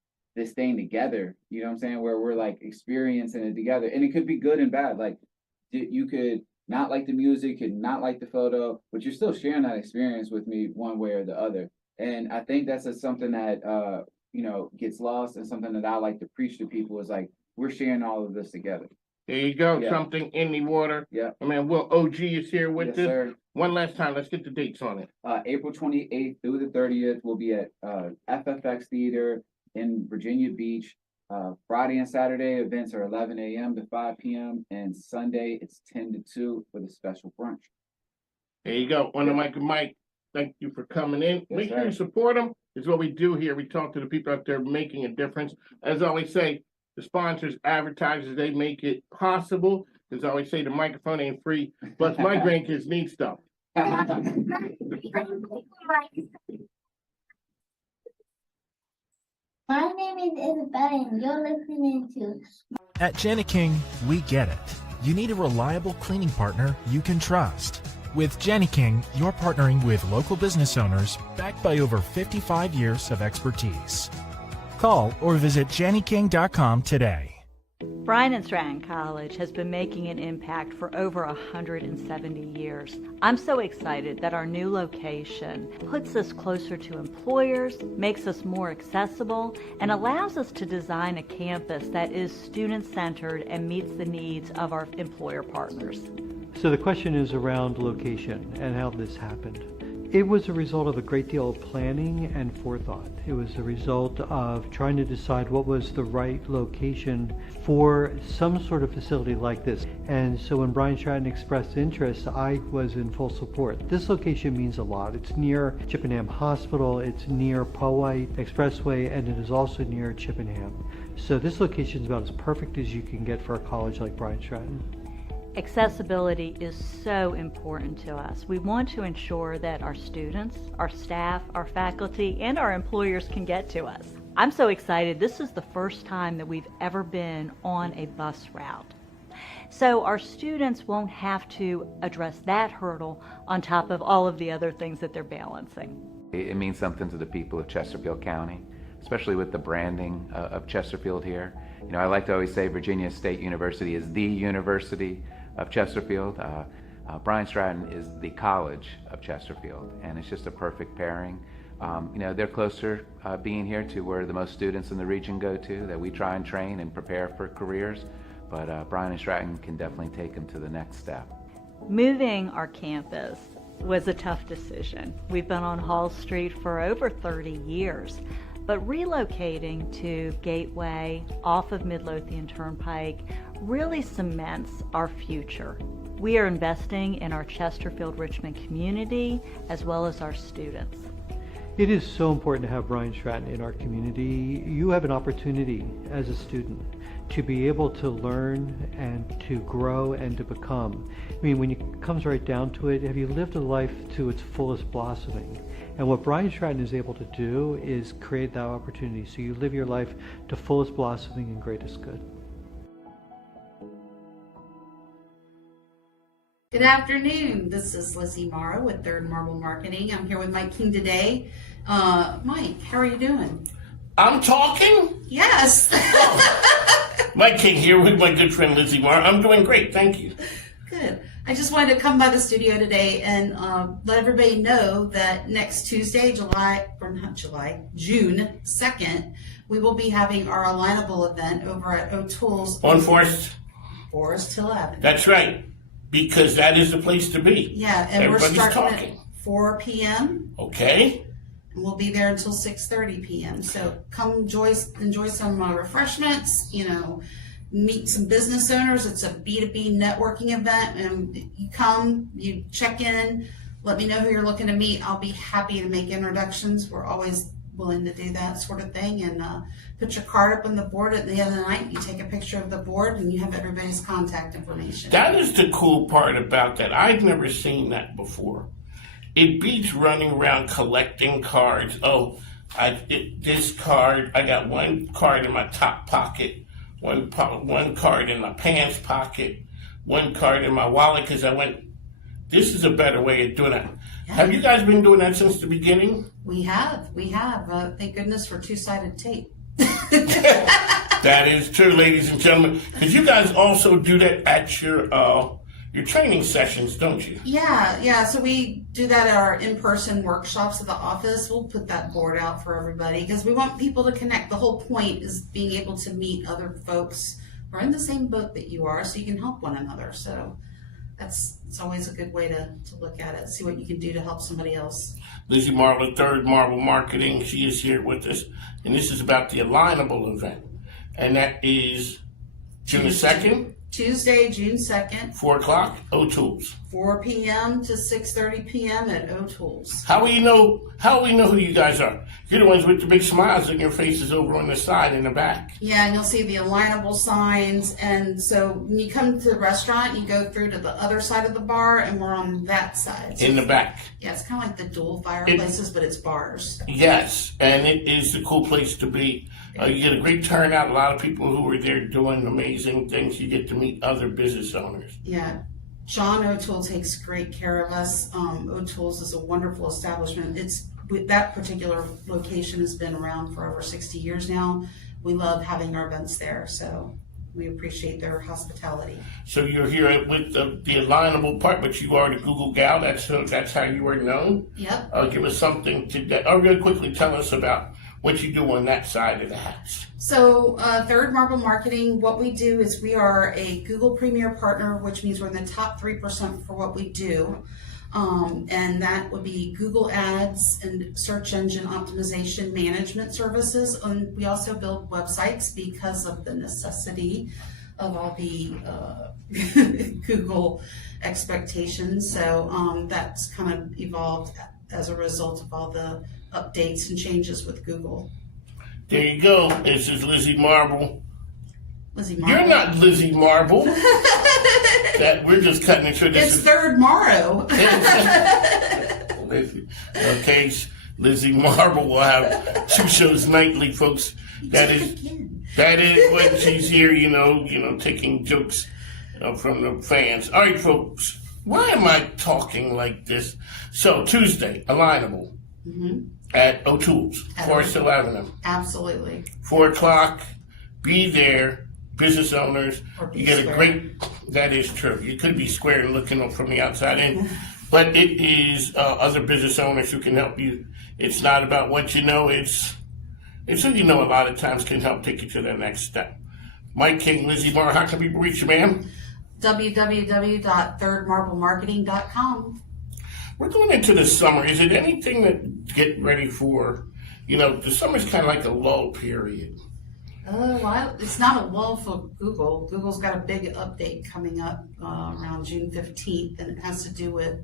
thing together, you know what I'm saying, where we're like experiencing it together. And it could be good and bad. Like you could not like the music and not like the photo, but you're still sharing that experience with me one way or the other. And I think that's just something that gets lost, and something that I like to preach to people is like, we're sharing all of this together. There you go. Yeah. Something in the water. Yeah. I mean, Will OG is here with Yes, us. sir. One last time, let's get the dates on it. April 28th through the 30th, we'll be at FFX Theater in Virginia Beach. Friday and Saturday events are 11 a.m. to 5 p.m. and Sunday it's 10 to 2 for the special brunch. There you go. On the mic with Mike. Thank you for coming in. Yes, Make sure you sir. support them. It's what we do here. We talk to the people out there making a difference. As I always say, the sponsors, advertisers, they make it possible. As I always say, the microphone ain't free, but my grandkids need stuff. My name is Isabella, and you're listening to... At Jani-King, we get it. You need a reliable cleaning partner you can trust. With Jani-King, you're partnering with local business owners backed by over 55 years of expertise. Call or visit Jani-King.com today. Bryant and Stratton College has been making an impact for over 170 years. I'm so excited that our new location puts us closer to employers, makes us more accessible, and allows us to design a campus that is student-centered and meets the needs of our employer partners. So the question is around location and how this happened. It was a result of a great deal of planning and forethought. It was a result of trying to decide what was the right location for some sort of facility like this. And so when Brian Stratton expressed interest, I was in full support. This location means a lot. It's near Chippenham Hospital, it's near Powhite Expressway, and it is also near Chippenham. So this location is about as perfect as you can get for a college like Brian Stratton. Accessibility is so important to us. We want to ensure that our students, our staff, our faculty, and our employers can get to us. I'm so excited. This is the first time that we've ever been on a bus route. So our students won't have to address that hurdle on top of all of the other things that they're balancing. It means something to the people of Chesterfield County, especially with the branding of Chesterfield here. You know, I like to always say Virginia State University is the university of Chesterfield. Brian Stratton is the College of Chesterfield, and it's just a perfect pairing. They're closer being here to where the most students in the region go to, that we try and train and prepare for careers, but Brian and Stratton can definitely take them to the next step. Moving our campus was a tough decision. We've been on Hall Street for over 30 years. But relocating to Gateway off of Midlothian Turnpike really cements our future. We are investing in our Chesterfield-Richmond community as well as our students. It is so important to have Brian Stratton in our community. You have an opportunity as a student to be able to learn and to grow and to become. I mean, when it comes right down to it, have you lived a life to its fullest blossoming? And what Brian Stratton is able to do is create that opportunity so you live your life to fullest blossoming and greatest good. Good afternoon. This is Lizzy Morrow with Third Marble Marketing. I'm here with Mike King today. Mike, how are you doing? I'm talking? Yes. Mike King here with my good friend Lizzy Morrow. I'm doing great, thank you. Good. I just wanted to come by the studio today and let everybody know that next Tuesday, June 2nd, we will be having our Alignable event over at O'Toole's. On Forest Hill Avenue. That's right, because that is the place to be. Yeah, and everybody's we're starting talking. at 4 p.m. Okay. And we'll be there until 6:30 p.m. So come enjoy some refreshments, meet some business owners. It's a B2B networking event, and you come, you check in, let me know who you're looking to meet. I'll be happy to make introductions. We're always willing to do that sort of thing, and put your card up on the board at the end of the night. You take a picture of the board, and you have everybody's contact information. That is the cool part about that. I've never seen that before. It beats running around collecting cards. Oh, this card, I got one card in my top pocket, one card in my pants pocket, one card in my wallet, because I went, this is a better way of doing it. Yeah. Have you guys been doing that since the beginning? We have. Thank goodness for two-sided tape. That is true, ladies and gentlemen. Because you guys also do that at your training sessions, don't you? Yeah. So we do that at our in-person workshops at the office. We'll put that board out for everybody because we want people to connect. The whole point is being able to meet other folks who are in the same boat that you are, so you can help one another. So it's always a good way to look at it, see what you can do to help somebody else. Lizzy Marble, Third Marble Marketing, she is here with us, and this is about the Alignable event, and that is June 2nd. Tuesday, June 2nd. 4 o'clock, O'Toole's. 4 p.m. to 6:30 p.m. at O'Toole's. How we know who you guys are? You're the ones with the big smiles on your faces over on the side and the back. Yeah, and you'll see the alignable signs. And so when you come to the restaurant, you go through to the other side of the bar, and we're on that side. So in the back. Yeah, it's kind of like the dual fireplaces, but it's bars. Yes, and it is the cool place to be. You get a great turnout, a lot of people who are there doing amazing things. You get to meet other business owners. Yeah. John O'Toole takes great care of us. O'Toole's is a wonderful establishment. That particular location has been around for over 60 years now. We love having our events there, so we appreciate their hospitality. So you're here with the alignable part, but you are the Google gal. That's how you are known. Yep. Give us something really quickly tell us about what you do on that side of the house. So Third Marble Marketing, what we do is we are a Google Premier Partner, which means we're in the top 3% for what we do. And that would be Google Ads and search engine optimization management services. And we also build websites because of the necessity of all the Google expectations. So that's kind of evolved as a result of all the updates and changes with Google. There you go. This is Lizzy Marble. Lizzy Marble. You're not Lizzy Marble. We're just cutting it short. It's Third Morrow. Okay, Lizzy Marble will have 2 shows nightly, folks. That is when she's here, taking jokes from the fans. All right, folks. Why am I talking like this? So Tuesday, Alignable. Mm-hmm. At O'Toole's, Forest Hill Avenue. Absolutely. 4 o'clock, be there, business owners. You get square. a great, that is true. You could be square and looking from the outside in, but it is other business owners who can help you. It's not about what you know, it's who you know a lot of times can help take you to the next step. Mike King, Lizzy Marble, how can people reach you, ma'am? www.thirdmarblemarketing.com. We're going into the summer. Is it anything that get ready for, the summer's kind of like a lull period. Well, it's not a lull for Google. Google's got a big update coming up around June 15th, and it has to do with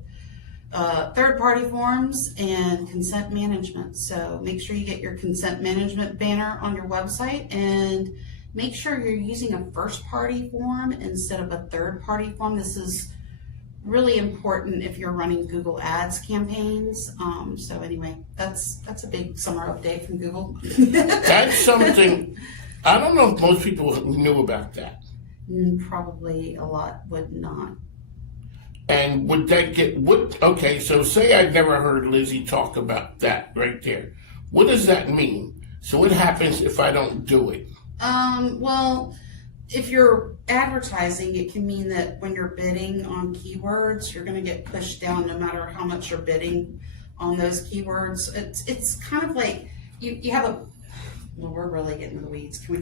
third-party forms and consent management. So make sure you get your consent management banner on your website, and make sure you're using a first-party form instead of a third-party form. This is really important if you're running Google Ads campaigns. So anyway, that's a big summer update from Google. That's something, I don't know if most people knew about that. Probably a lot would not. And would that okay, so say I've never heard Lizzy talk about that right there. What does that mean? So what happens if I don't do it? Well, if you're advertising, it can mean that when you're bidding on keywords, you're going to get pushed down no matter how much you're bidding on those keywords. It's kind of like you have a. Well, we're really getting to the weeds. Can we?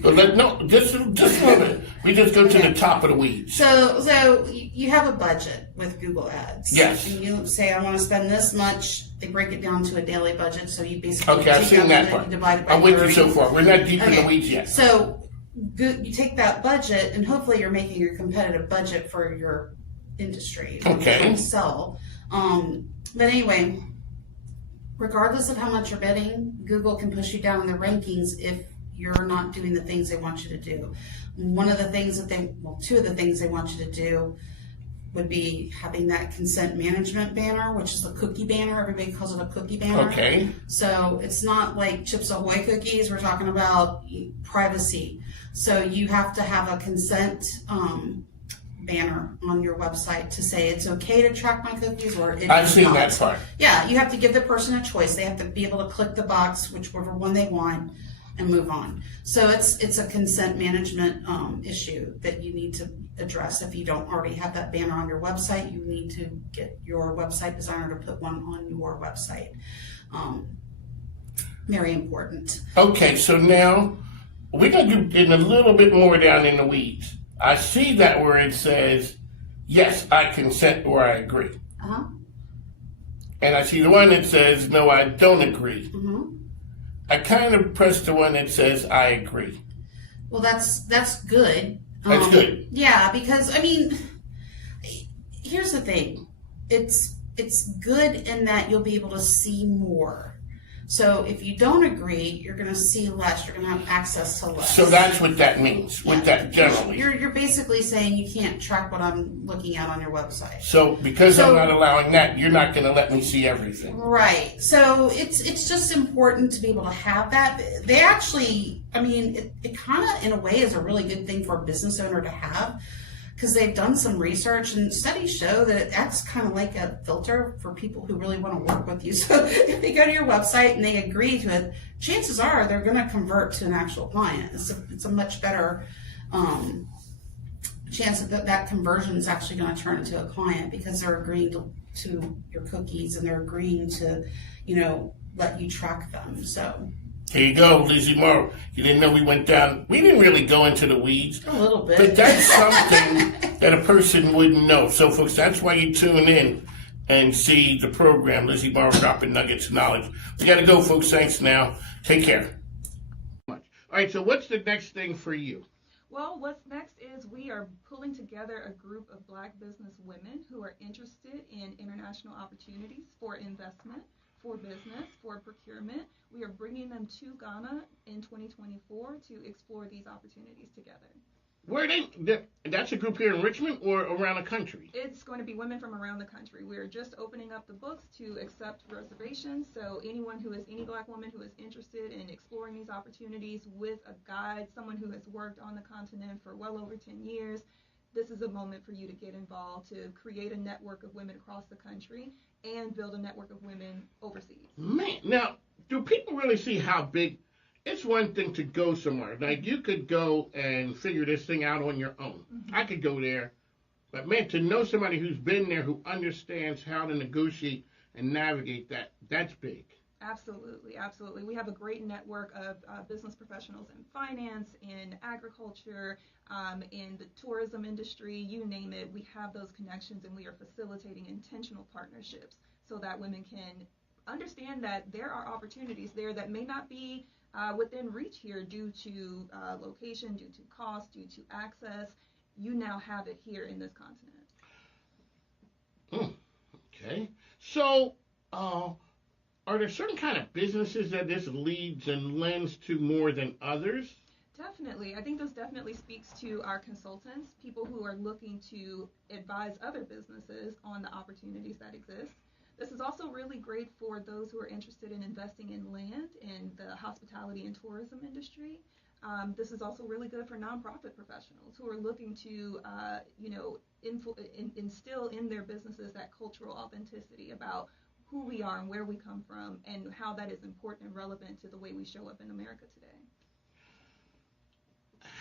Just a little bit. We just go to the top of the weeds. So you have a budget with Google Ads. Yes. And you say, I want to spend this much. They break it down to a daily budget. So you basically okay. I've seen that part. I'm with you so far. We're not deep in the weeds yet. So you take that budget, and hopefully you're making a competitive budget for your industry. Okay. To sell. But anyway, regardless of how much you're bidding, Google can push you down in the rankings if you're not doing the things they want you to do. One of the things two of the things they want you to do would be having that consent management banner, which is a cookie banner. Everybody calls it a cookie banner. Okay. So it's not like Chips Ahoy cookies. We're talking about privacy. So you have to have a consent banner on your website to say it's okay to track my cookies or it I've is seen not. that part. Yeah, you have to give the person a choice. They have to be able to click the box, whichever one they want, and move on. So it's a consent management issue that you need to address. If you don't already have that banner on your website, you need to get your website designer to put one on your website. Very important. Okay, so now we're going to get a little bit more down in the weeds. I see that where it says, yes, I consent or I agree. Uh-huh. And I see the one that says, no, I don't agree. Mm-hmm. I kind of press the one that says, I agree. Well, that's good. That's good. Yeah, because, I mean, here's the thing. It's good in that you'll be able to see more. So if you don't agree, you're going to see less. You're going to have access to less. So that's what that means, with that generally. You're basically saying you can't track what I'm looking at on your website. So because I'm not allowing that, you're not going to let me see everything. Right. So it's just important to be able to have that. They actually, I mean, it kind of, in a way, is a really good thing for a business owner to have, because they've done some research and studies show that that's kind of like a filter for people who really want to work with you. So if they go to your website and they agree to it, chances are they're going to convert to an actual client. It's a much better chance that conversion is actually going to turn into a client, because they're agreeing to your cookies and they're agreeing to, let you track them. So. Here you go, Lizzy Morrow. You didn't know we went down. We didn't really go into the weeds. A little bit. But that's something that a person wouldn't know. So, folks, that's why you tune in and see the program, Lizzy Morrow dropping nuggets of knowledge. We got to go, folks. Thanks now. Take care. All right, so what's the next thing for you? Well, what's next is we are pulling together a group of Black business women who are interested in international opportunities for investment, for business, for procurement. We are bringing them to Ghana in 2024 to explore these opportunities together. Where that's a group here in Richmond or around the country? It's going to be women from around the country. We're just opening up the books to accept reservations. So any Black woman who is interested in exploring these opportunities with a guide, someone who has worked on the continent for well over 10 years, this is a moment for you to get involved, to create a network of women across the country and build a network of women overseas. Man, now, do people really see how big? It's one thing to go somewhere. Like, you could go and figure this thing out on your own. Mm-hmm. I could go there. But, man, to know somebody who's been there, who understands how to negotiate and navigate that, that's big. Absolutely, absolutely. We have a great network of business professionals in finance, in agriculture, in the tourism industry, you name it. We have those connections, and we are facilitating intentional partnerships so that women can understand that there are opportunities there that may not be within reach here due to location, due to cost, due to access. You now have it here in this continent. Okay. So, are there certain kind of businesses that this leads and lends to more than others? Definitely. I think this definitely speaks to our consultants, people who are looking to advise other businesses on the opportunities that exist. This is also really great for those who are interested in investing in land in the hospitality and tourism industry. This is also really good for nonprofit professionals who are looking to, instill in their businesses that cultural authenticity about who we are and where we come from and how that is important and relevant to the way we show up in America today.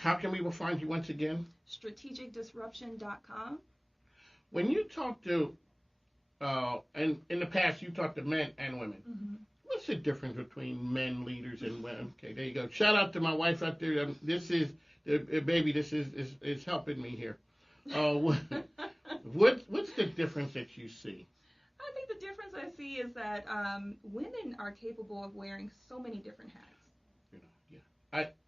How can we find you once again? strategicdisruption.com. When you talk to, and in the past you talked to men and women, mm-hmm. What's the difference between men leaders and women? Okay, there you go. Shout out to my wife out there. This is, baby, this is helping me here. What's the difference that you see? I think the difference I see is that women are capable of wearing so many different hats.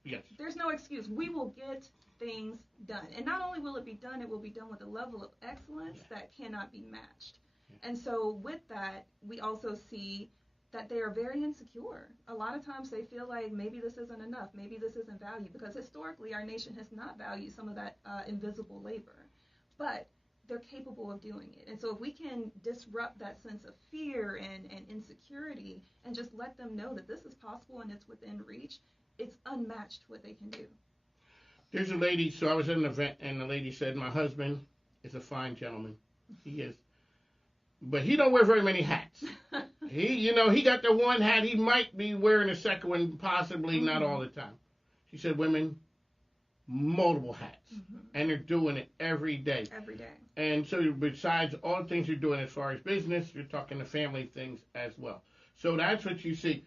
Yes. There's no excuse. We will get things done. And not only will it be done, it will be done with a level of excellence that cannot be matched. Yeah. And so with that, we also see that they are very insecure. A lot of times they feel like maybe this isn't enough, maybe this isn't valued, because historically our nation has not valued some of that invisible labor. But they're capable of doing it. And so if we can disrupt that sense of fear and insecurity and just let them know that this is possible and it's within reach, it's unmatched what they can do. There's a lady, so I was at an event, and the lady said, my husband is a fine gentleman. He is. But he don't wear very many hats. He got the one hat. He might be wearing a second one, possibly not all the time. She said, women, multiple hats. And they're doing it every day. Every day. And so besides all the things you're doing as far as business, you're talking to family things as well. So that's what you see.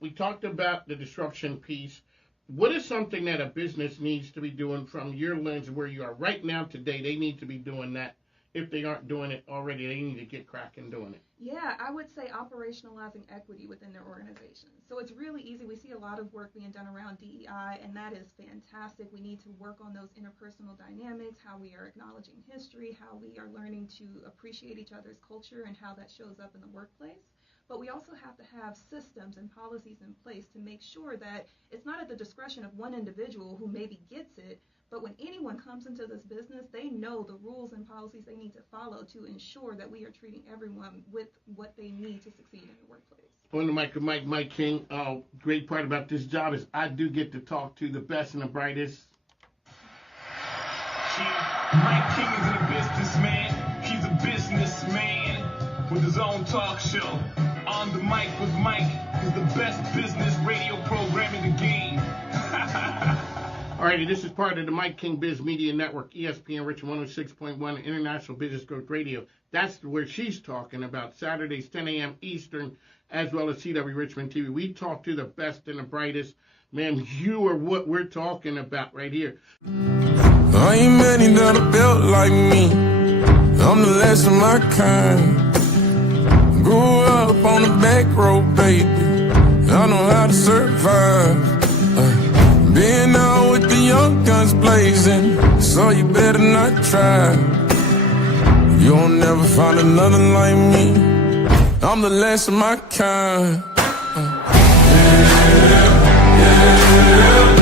We talked about the disruption piece. What is something that a business needs to be doing from your lens where you are right now today? They need to be doing that. If they aren't doing it already, they need to get cracking doing it. Yeah, I would say operationalizing equity within their organization. So it's really easy. We see a lot of work being done around DEI, and that is fantastic. We need to work on those interpersonal dynamics, how we are acknowledging history, how we are learning to appreciate each other's culture, and how that shows up in the workplace. But we also have to have systems and policies in place to make sure that it's not at the discretion of one individual who maybe gets it, but when anyone comes into this business, they know the rules and policies they need to follow to ensure that we are treating everyone with what they need to succeed in the workplace. On the mic with Mike King. Great part about this job is I do get to talk to the best and the brightest. Mike King isn't a businessman. He's a businessman with his own talk show. On the Mic with Mike is the best business radio program in the game. Alrighty, this is part of the MIKEKINGBIZ Media Network, ESPN Richmond 106.1, International Business Growth Radio. That's where she's talking about Saturdays, 10 a.m. Eastern, as well as CW Richmond TV. We talk to the best and the brightest. Man, you are what we're talking about right here. I ain't many that are built like me. I'm the last of my kind. Grew up on the back road, baby. I know how to survive. Being out with the young guns blazing, so you better not try. You'll never find another like me. I'm the last of my kind. Yeah, yeah, yeah.